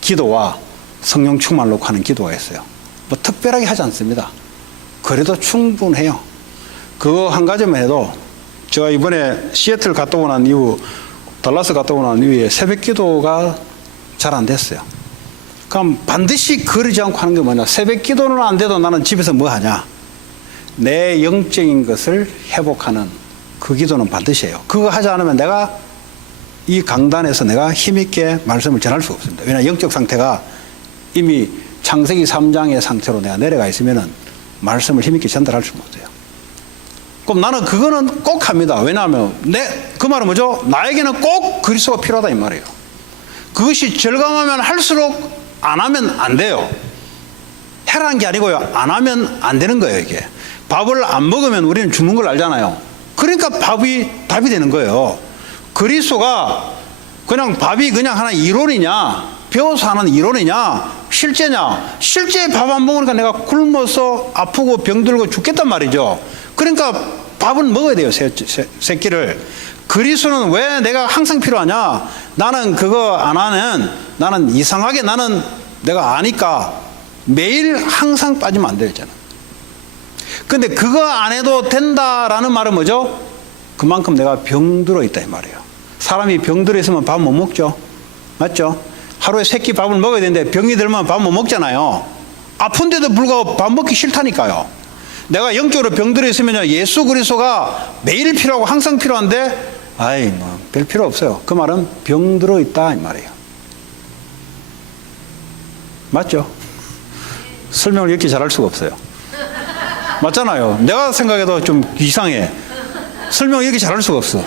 기도와 성령 충만으로 하는 기도가 있어요. 뭐 특별하게 하지 않습니다. 그래도 충분해요. 그거 한 가지만 해도 제가 이번에 시애틀 갔다 오고 난 이후, 달라스 갔다 오고 난 이후에 새벽 기도가 잘 안 됐어요. 그럼 반드시 그러지 않고 하는 게 뭐냐? 새벽 기도는 안 돼도 나는 집에서 뭐 하냐? 내 영적인 것을 회복하는 그 기도는 반드시 해요. 그거 하지 않으면 내가 이 강단에서 내가 힘있게 말씀을 전할 수가 없습니다. 왜냐하면 영적 상태가 이미 창세기 3장의 상태로 내가 내려가 있으면은 말씀을 힘있게 전달할 수가 없어요. 그럼 나는 그거는 꼭 합니다. 왜냐하면 그 말은 뭐죠? 나에게는 꼭 그리스도가 필요하다 이 말이에요. 그것이 절감하면 할수록 안 하면 안 돼요. 해라는 게 아니고요. 안 하면 안 되는 거예요, 이게. 밥을 안 먹으면 우리는 죽는 걸 알잖아요. 그러니까 밥이 답이 되는 거예요. 그리스도가 그냥 밥이 그냥 하나 이론이냐, 배워서 하는 이론이냐, 실제냐? 실제 밥 안 먹으니까 내가 굶어서 아프고 병들고 죽겠단 말이죠. 그러니까 밥은 먹어야 돼요, 새끼를. 그리스도는 왜 내가 항상 필요하냐? 나는 그거 안 하면 나는 이상하게 내가 아니까 매일 항상 빠지면 안 되잖아. 근데 그거 안 해도 된다라는 말은 뭐죠? 그만큼 내가 병들어 있다 이 말이에요. 사람이 병들어 있으면 밥 못 먹죠. 맞죠? 하루에 3끼 밥을 먹어야 되는데 병이 들면 밥 못 먹잖아요. 아픈데도 불구하고 밥 먹기 싫다니까요. 내가 영적으로 병들어 있으면 예수 그리스도가 매일 필요하고 항상 필요한데 별 필요 없어요. 그 말은 병들어 있다 이 말이에요. 맞죠? 설명을 이렇게 잘할 수가 없어요. 맞잖아요. 내가 생각해도 좀 이상해. 설명을 이렇게 잘할 수가 없어.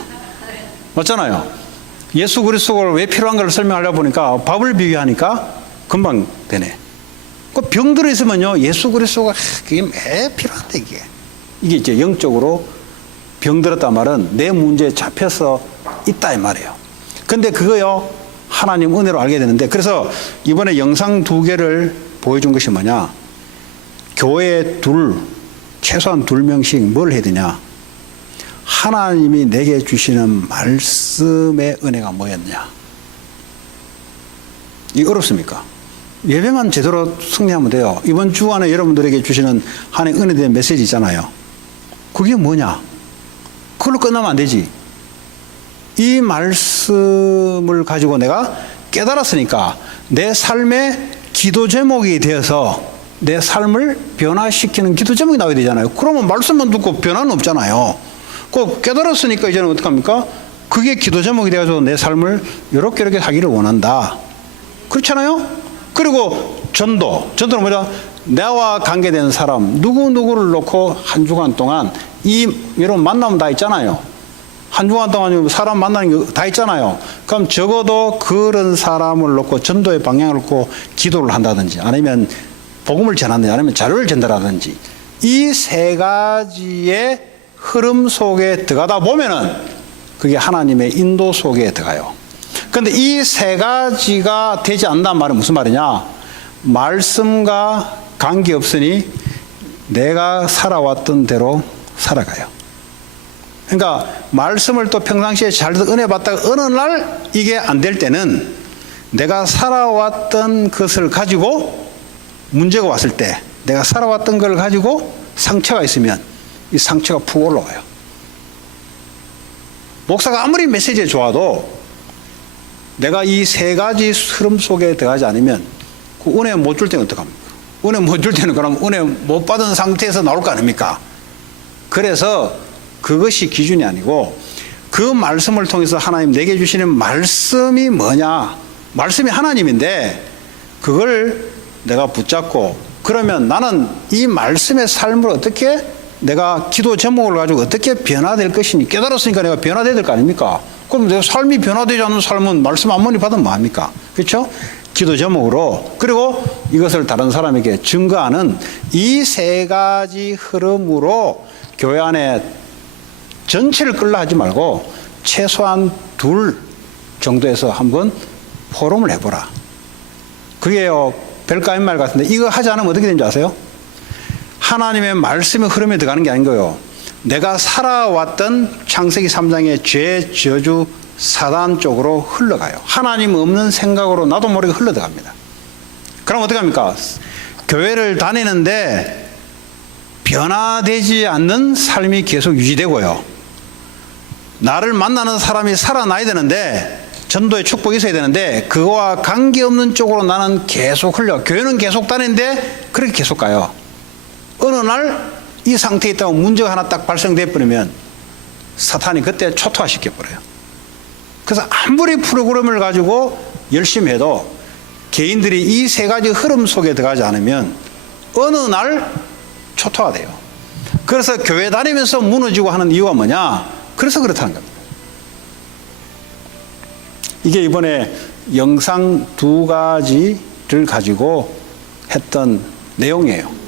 맞잖아요. 예수 그리스도가 왜 필요한가를 설명하려고 보니까 밥을 비유하니까 금방 되네. 그 병들어 있으면요, 예수 그리스도가 그게 왜 필요한데 이게 이제 영적으로 병들었단 말은 내 문제에 잡혀서 있다 이 말이에요. 근데 그거요, 하나님 은혜로 알게 되는데, 그래서 이번에 영상 2개를 보여준 것이 뭐냐? 교회 최소한 2명씩 뭘 해야 되냐? 하나님이 내게 주시는 말씀의 은혜가 뭐였냐? 이게 어렵습니까? 예배만 제대로 승리하면 돼요. 이번 주 안에 여러분들에게 주시는 하나님의 은혜에 대한 메시지 있잖아요. 그게 뭐냐? 그걸로 끝나면 안 되지. 이 말씀을 가지고 내가 깨달았으니까 내 삶의 기도 제목이 되어서 내 삶을 변화시키는 기도 제목이 나와야 되잖아요. 그러면 말씀만 듣고 변화는 없잖아요. 그 깨달았으니까 이제는 어떡합니까? 그게 기도 제목이 되어서 내 삶을 이렇게 하기를 원한다. 그렇잖아요? 그리고 전도는 뭐냐? 나와 관계된 사람 누구누구를 놓고 한 주간 동안 여러분 만나면 다 있잖아요. 한 주간 동안 사람 만나는 게 다 있잖아요. 그럼 적어도 그런 사람을 놓고 전도의 방향을 놓고 기도를 한다든지 아니면 복음을 전한다든지 아니면 자료를 전달하든지 이 세 가지의 흐름 속에 들어가다 보면은 그게 하나님의 인도 속에 들어가요. 그런데 이 세 가지가 되지 않는단 말은 무슨 말이냐? 말씀과 관계없으니 내가 살아왔던 대로 살아가요. 그러니까 말씀을 또 평상시에 잘 은혜 받다가 어느 날 이게 안 될 때는 내가 살아왔던 것을 가지고 문제가 왔을 때 내가 살아왔던 걸 가지고 상처가 있으면 이 상처가 푹 올라와요. 목사가 아무리 메시지에 좋아도 내가 이 세 가지 흐름 속에 들어가지 않으면 그 은혜 못 줄 때는 어떡합니까? 은혜 못 줄 때는 그럼 은혜 못 받은 상태에서 나올 거 아닙니까? 그래서 그것이 기준이 아니고 그 말씀을 통해서 하나님 내게 주시는 말씀이 뭐냐? 말씀이 하나님인데 그걸 내가 붙잡고 그러면 나는 이 말씀의 삶을 어떻게 내가 기도 제목을 가지고 어떻게 변화될 것이니 깨달았으니까 내가 변화돼야 될 거 아닙니까? 그럼 내가 삶이 변화되지 않는 삶은 말씀 안 많이 받으면 뭐합니까? 그렇죠? 기도 제목으로 그리고 이것을 다른 사람에게 증거하는 이 세 가지 흐름으로 교회 안에 전체를 끌라 하지 말고 최소한 2 정도에서 한번 포럼을 해보라. 그게요 별가인 말 같은데 이거 하지 않으면 어떻게 되는지 아세요? 하나님의 말씀의 흐름에 들어가는 게 아닌 거예요. 내가 살아왔던 창세기 3장의 죄, 저주, 사단 쪽으로 흘러가요. 하나님 없는 생각으로 나도 모르게 흘러들어갑니다. 그럼 어떻게 합니까? 교회를 다니는데 변화되지 않는 삶이 계속 유지되고요. 나를 만나는 사람이 살아나야 되는데 전도의 축복이 있어야 되는데 그거와 관계없는 쪽으로 나는 계속 흘려. 교회는 계속 다니는데 그렇게 계속 가요. 어느 날 이 상태에 있다가 문제가 하나 딱 발생돼 버리면 사탄이 그때 초토화시켜 버려요. 그래서 아무리 프로그램을 가지고 열심히 해도 개인들이 이 세 가지 흐름 속에 들어가지 않으면 어느 날 초토화돼요. 그래서 교회 다니면서 무너지고 하는 이유가 뭐냐? 그래서 그렇다는 겁니다. 이게 이번에 영상 2가지를 가지고 했던 내용이에요.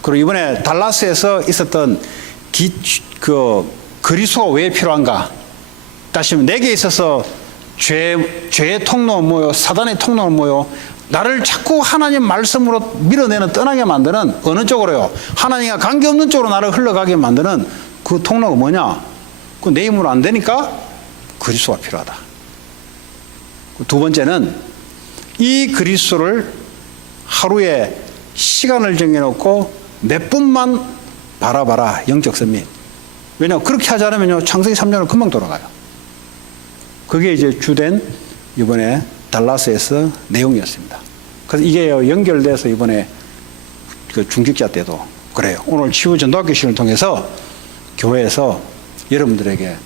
그리고 이번에 달라스에서 있었던 그리스도가 왜 필요한가? 다시 내게 있어서 죄의 통로는 뭐요? 사단의 통로는 뭐요? 나를 자꾸 하나님 말씀으로 밀어내는 떠나게 만드는 어느 쪽으로요? 하나님과 관계없는 쪽으로 나를 흘러가게 만드는 그 통로가 뭐냐? 그 내 힘으로 안 되니까 그리스도가 필요하다. 2번째는 이 그리스도를 하루에 시간을 정해놓고 몇 분만 바라봐라. 영적 선민. 왜냐하면 그렇게 하지 않으면 창세기 3장은 금방 돌아가요. 그게 이제 주된 이번에 달라스에서 내용이었습니다. 그래서 이게 연결돼서 이번에 그 중직자 때도 그래요. 오늘 치유 전도학교 시간을 통해서 교회에서 여러분들에게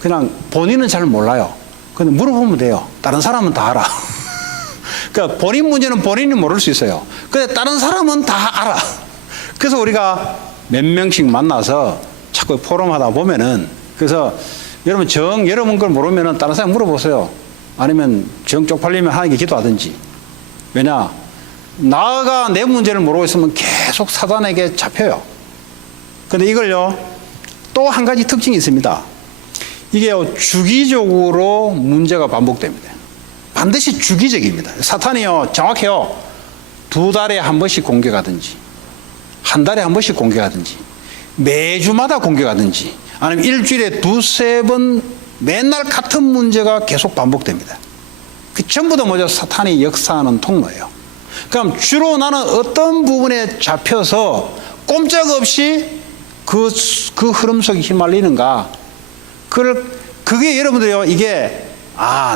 그냥 본인은 잘 몰라요. 근데 물어보면 돼요. 다른 사람은 다 알아. 그러니까 본인 문제는 본인이 모를 수 있어요. 근데 다른 사람은 다 알아. 그래서 우리가 몇 명씩 만나서 자꾸 포럼하다 보면은 그래서 여러분 걸 모르면은 다른 사람 물어보세요. 아니면 정 쪽팔리면 하나님께 기도하든지. 왜냐? 나가 내 문제를 모르고 있으면 계속 사단에게 잡혀요. 근데 이걸요 또 한 가지 특징이 있습니다. 이게요 주기적으로 문제가 반복됩니다. 반드시 주기적입니다. 사탄이요 정확해요. 2달에 한 번씩 공격하든지 한 달에 한 번씩 공격하든지 매주마다 공격하든지 아니면 일주일에 2-3번 맨날 같은 문제가 계속 반복됩니다. 그 전부 다 뭐죠? 사탄이 역사하는 통로예요. 그럼 주로 나는 어떤 부분에 잡혀서 꼼짝없이 그 흐름 속에 휘말리는가? 그게 여러분들이요, 이게,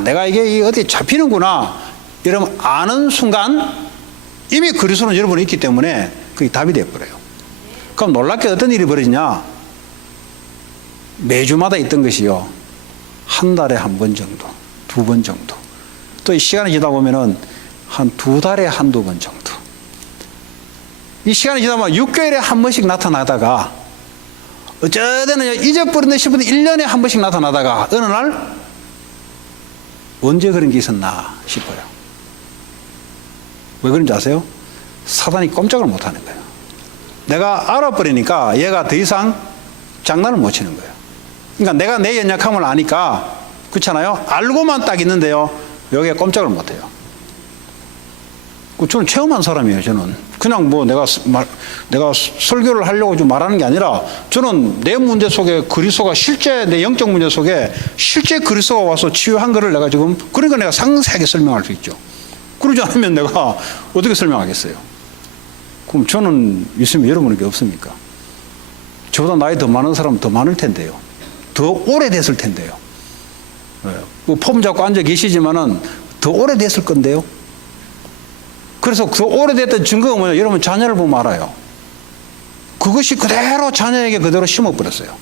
내가 이게 어디 잡히는구나. 여러분 아는 순간 이미 그리스도는 여러분이 있기 때문에 그게 답이 되어버려요. 그럼 놀랍게 어떤 일이 벌어지냐? 매주마다 있던 것이요, 한 달에 한 번 정도, 2번 정도. 또 이 시간이 지나다 보면은 한 2달에 한두 번 정도. 이 시간이 지나면 6개월에 한 번씩 나타나다가 어쩌다는 잊어버렸네 싶은데 1년에 한 번씩 나타나다가 어느 날 언제 그런 게 있었나 싶어요. 왜 그런지 아세요? 사단이 꼼짝을 못하는 거예요. 내가 알아버리니까 얘가 더 이상 장난을 못 치는 거예요. 그러니까 내가 내 연약함을 아니까, 그렇잖아요? 알고만 딱 있는데요, 여기에 꼼짝을 못해요. 저는 체험한 사람이에요. 저는 그냥 뭐 내가 설교를 하려고 좀 말하는 게 아니라, 저는 내 문제 속에 그리스도가 실제, 내 영적 문제 속에 실제 그리스도가 와서 치유한 거를 내가 지금, 그러니까 내가 상세하게 설명할 수 있죠. 그러지 않으면 내가 어떻게 설명하겠어요? 그럼 저는 있으면 여러분에게 없습니까? 저보다 나이 더 많은 사람은 더 많을 텐데요. 더 오래됐을 텐데요. 폼 잡고 앉아 계시지만은 더 오래됐을 건데요. 그래서 그 오래됐던 증거가 뭐냐? 여러분 자녀를 보면 알아요. 그것이 그대로 자녀에게 그대로 심어버렸어요.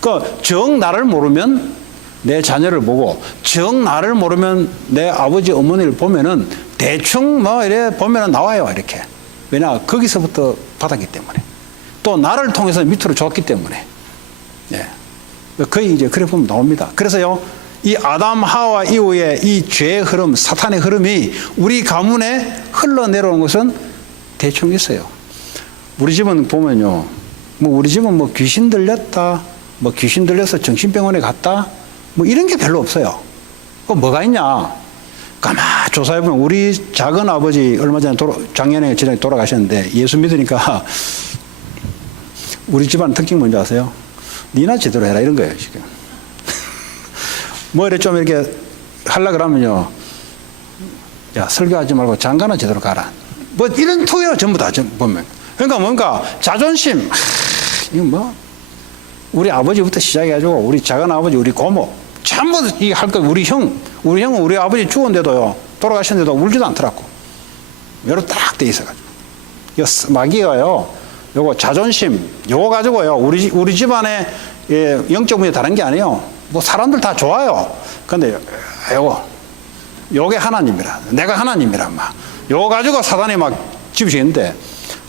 그러니까 정 나를 모르면 내 자녀를 보고, 정 나를 모르면 내 아버지 어머니를 보면은 대충 뭐 이래 보면은 나와요, 이렇게. 왜냐? 거기서부터 받았기 때문에. 또 나를 통해서 밑으로 줬기 때문에. 예. 거의 이제 그래 보면 나옵니다. 그래서요, 이 아담 하와 이후에 이 죄의 흐름, 사탄의 흐름이 우리 가문에 흘러내려온 것은 대충 있어요. 우리 집은 보면요, 뭐 우리 집은 뭐 귀신 들렸다, 뭐 귀신 들려서 정신병원에 갔다, 뭐 이런 게 별로 없어요. 뭐가 있냐? 가만 조사해보면 우리 작은 아버지 얼마 전에 작년에 지난해 돌아가셨는데, 예수 믿으니까 우리 집안 특징 뭔지 아세요? 니나 제대로 해라 이런 거예요, 지금. 뭐 이렇게 좀 이렇게 하려고 그러면요, 야, 설교하지 말고 장가나 제대로 가라. 뭐 이런 투여 전부 다 보면. 그러니까 뭔가 자존심, 이거 뭐, 우리 아버지부터 시작해가지고 우리 작은 아버지, 우리 고모, 전부 이 할 거, 우리 형은 우리 아버지 죽었는데도요, 돌아가셨는데도 울지도 않더라고. 여러 딱 돼 있어가지고. 이거 마귀가요, 요거 자존심, 요거 가지고요, 우리 집안에 영적 문제 다른 게 아니에요. 뭐 사람들 다 좋아요. 근데 요게 하나님이라, 내가 하나님이라 막 요거 가지고 사단이 막 집으시는데,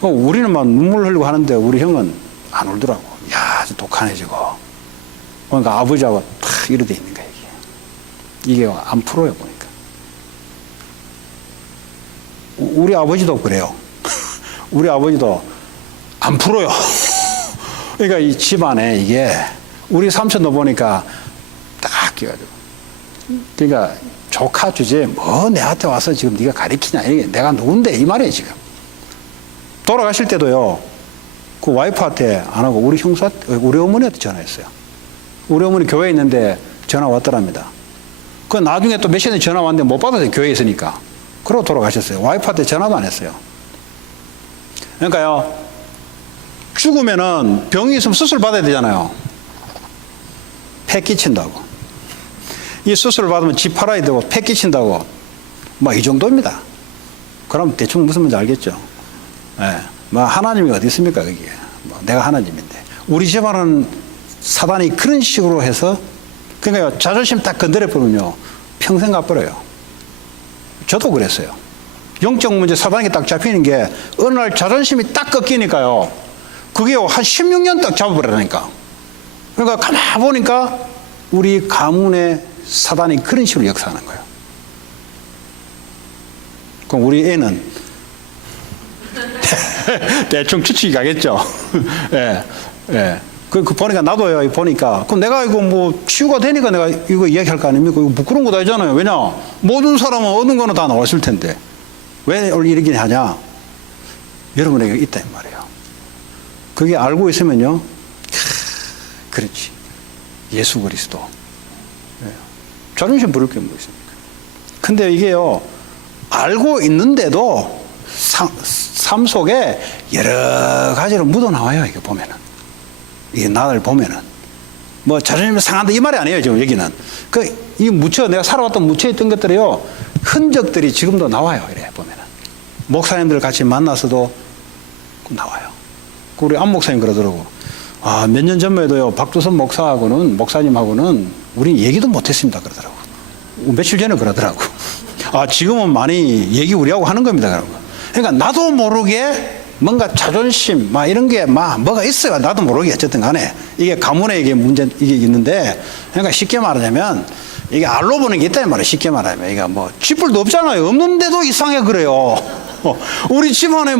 우리는 막 눈물 흘리고 하는데 우리 형은 안 울더라고. 야, 독한해지고. 그러니까 아버지하고 탁 이래 돼 있는 거야, 이게 안 풀어요, 보니까. 우리 아버지도 그래요. 우리 아버지도 안 풀어요. 그러니까 이 집안에 이게, 우리 삼촌도 보니까 딱 끼가지고, 그러니까 조카 주제에 뭐 내한테 와서 지금 네가 가리키냐, 이게 내가 누군데 이 말이에요. 지금 돌아가실 때도요, 그 와이프한테 안 하고 우리 어머니한테 전화했어요. 우리 어머니 교회에 있는데 전화 왔더랍니다. 그 나중에 또 몇 시간에 전화 왔는데 못 받아서 교회에 있으니까, 그러고 돌아가셨어요. 와이프한테 전화도 안 했어요. 그러니까요, 죽으면은 병이 있으면 수술 받아야 되잖아요. 폐 끼친다고. 이 수술을 받으면 집 팔아야 되고 폐 끼친다고. 뭐 이 정도입니다. 그럼 대충 무슨 말인지 알겠죠? 예. 뭐 하나님이 어디 있습니까, 거기에. 뭐 내가 하나님인데. 우리 집안은 사단이 그런 식으로 해서, 그러니까 자존심 딱 건드려버리면요, 평생 가버려요. 저도 그랬어요. 영적 문제 사단이 딱 잡히는 게, 어느 날 자존심이 딱 꺾이니까요, 그게 한 16년 딱 잡아버리니까. 그러니까 가만 보니까 우리 가문에 사단이 그런 식으로 역사하는 거예요. 그럼 우리 애는 대충 추측이 가겠죠. 예, 예. 그 보니까 나도요, 보니까. 그럼 내가 이거 뭐 치유가 되니까 내가 이거 이야기할 거 아닙니까? 이거 부끄러운 거 아니잖아요. 왜냐? 모든 사람은 얻은 거는 다 나왔을 텐데. 왜 이러긴 하냐? 여러분에게 있다, 이 말이에요. 그게 알고 있으면요, 그렇지. 예수 그리스도. 자존심 부를 게 뭐 있습니까? 근데 이게요, 알고 있는데도 삶 속에 여러 가지로 묻어나와요. 이게 보면은. 이게 나를 보면은. 뭐 자존심이 상한다 이 말이 아니에요. 지금 여기는. 이 내가 살아왔던 묻혀있던 것들이요, 흔적들이 지금도 나와요. 이래 보면은. 목사님들 같이 만나서도 나와요. 우리 안 목사님 그러더라고. 몇 년 전에도요, 박두선 목사님하고는 우리 얘기도 못했습니다. 그러더라고. 며칠 전에 그러더라고. 지금은 많이 얘기 우리하고 하는 겁니다. 그러니까 나도 모르게 뭔가 자존심, 이런 게 뭐가 있어요. 나도 모르게 어쨌든 간에. 이게 가문에 이게 이게 있는데, 그러니까 쉽게 말하자면, 이게 알로 보는 게 있다는 말이에요. 쉽게 말하면. 이게 뭐, 쥐뿔도 없잖아요. 없는데도 이상해 그래요. 우리 집안에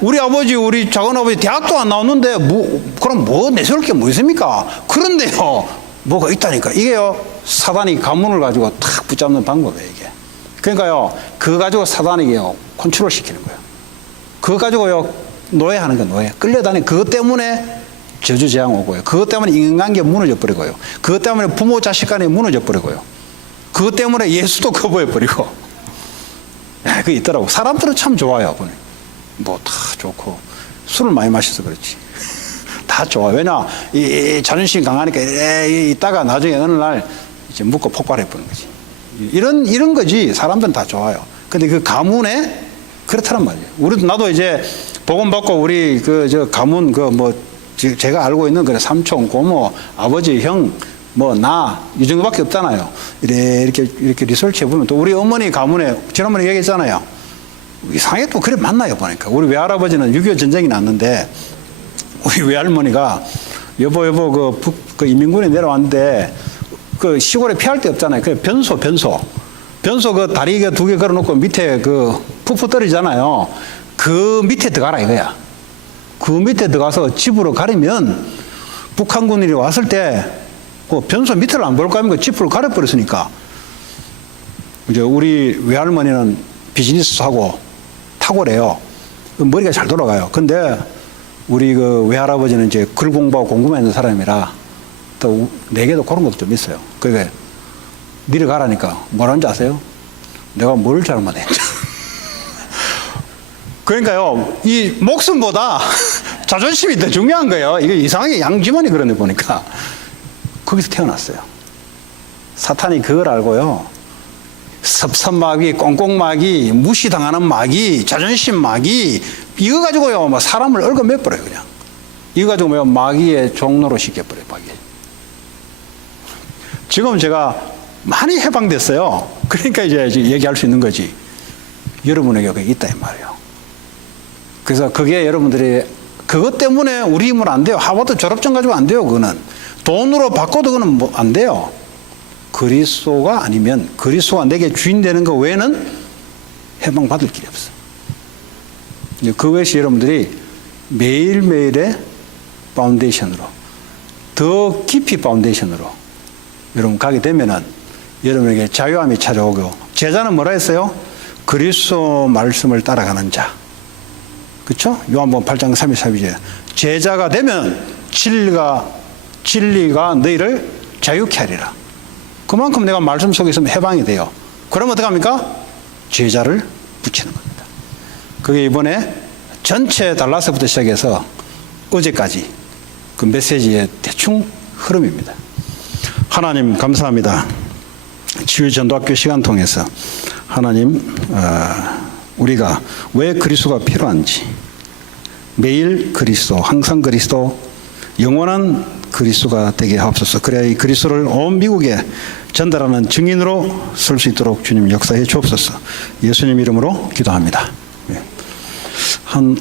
우리 아버지, 우리 작은아버지 대학도 안 나왔는데, 그럼 내세울 게 뭐 있습니까? 그런데요, 뭐가 있다니까. 이게요, 사단이 가문을 가지고 탁 붙잡는 방법이에요, 이게. 그러니까요, 그거 가지고 사단이요, 컨트롤 시키는 거예요. 그거 가지고요, 노예하는 거예요, 노예. 끌려다니는 그것 때문에 저주재앙 오고요. 그것 때문에 인간관계 무너져 버리고요. 그것 때문에 부모 자식 간에 무너져 버리고요. 그것 때문에 예수도 거부해버리고. 그게 있더라고. 사람들은 참 좋아요, 보니. 다 좋고. 술을 많이 마셔서 그렇지. 다 좋아. 왜냐, 이 자존심 강하니까 이따가 나중에 어느 날 이제 묻고 폭발해버리는 거지. 이런 거지. 사람들은 다 좋아요. 근데 그 가문에 그렇다는 말이에요. 나도 이제 복음 받고 우리 가문 제가 알고 있는 삼촌, 고모, 아버지, 형, 이 정도밖에 없잖아요. 이렇게 리서치 해보면 또 우리 어머니 가문에 지난번에 얘기했잖아요. 이상하게 또 그래 만나요, 보니까. 우리 외할아버지는 6.25 전쟁이 났는데, 우리 외할머니가 여보, 그 인민군에 내려왔는데, 시골에 피할 데 없잖아요. 변소 그 다리 2개 걸어놓고 밑에 푹푹 떨어지잖아요. 그 밑에 들어가라 이거야. 그 밑에 들어가서 집으로 가려면 북한군이 왔을 때 변소 밑을 안 볼 거 아닙니까? 집으로 가려버렸으니까. 이제 우리 외할머니는 비즈니스 하고 탁월해요. 머리가 잘 돌아가요. 근데 우리 외할아버지는 이제 글 공부하고 공부만 있는 사람이라 또 내게도 그런 것도 좀 있어요. 그게 내려가라니까 뭐라는지 아세요? 내가 뭘 잘못했냐. 그러니까요, 이 목숨보다 자존심이 더 중요한 거예요. 이게 이상하게 양지만이 그런데 보니까. 거기서 태어났어요. 사탄이 그걸 알고요, 섭섭마귀, 꽁꽁마귀, 무시당하는 마귀, 자존심 마귀, 이거 가지고요, 사람을 얽어매버려요, 그냥. 이거 가지고 마귀의 종로로 시켜버려요, 마귀. 지금 제가 많이 해방됐어요. 그러니까 이제 얘기할 수 있는 거지. 여러분에게 그게 있다, 이 말이에요. 그래서 그게 여러분들이, 그것 때문에 우리 힘은 안 돼요. 하버드 졸업증 가지고 안 돼요, 그거는. 돈으로 바꿔도 그거는 안 돼요. 그리스도가 아니면, 그리스도가 내게 주인 되는 거 외에는 해방받을 길이 없어. 이제 그것이 여러분들이 매일매일의 파운데이션으로, 더 깊이 파운데이션으로 여러분 가게 되면은 여러분에게 자유함이 찾아오고, 제자는 뭐라 했어요? 그리스도 말씀을 따라가는 자. 그렇죠? 요한복음 8장 33절. 제자가 되면 진리가 너희를 자유케 하리라. 그만큼 내가 말씀 속에 있으면 해방이 돼요. 그러면 어떡합니까? 제자를 붙이는 겁니다. 그게 이번에 전체 달라스부터 시작해서 어제까지 그 메시지의 대충 흐름입니다. 하나님 감사합니다. 치유전도학교 시간 통해서 하나님, 우리가 왜 그리스도가 필요한지, 매일 그리스도, 항상 그리스도, 영원한 그리스도가 되게 하옵소서. 그래야 이 그리스도를 온 미국에 전달하는 증인으로 설 수 있도록 주님 역사해 주옵소서. 예수님 이름으로 기도합니다. 한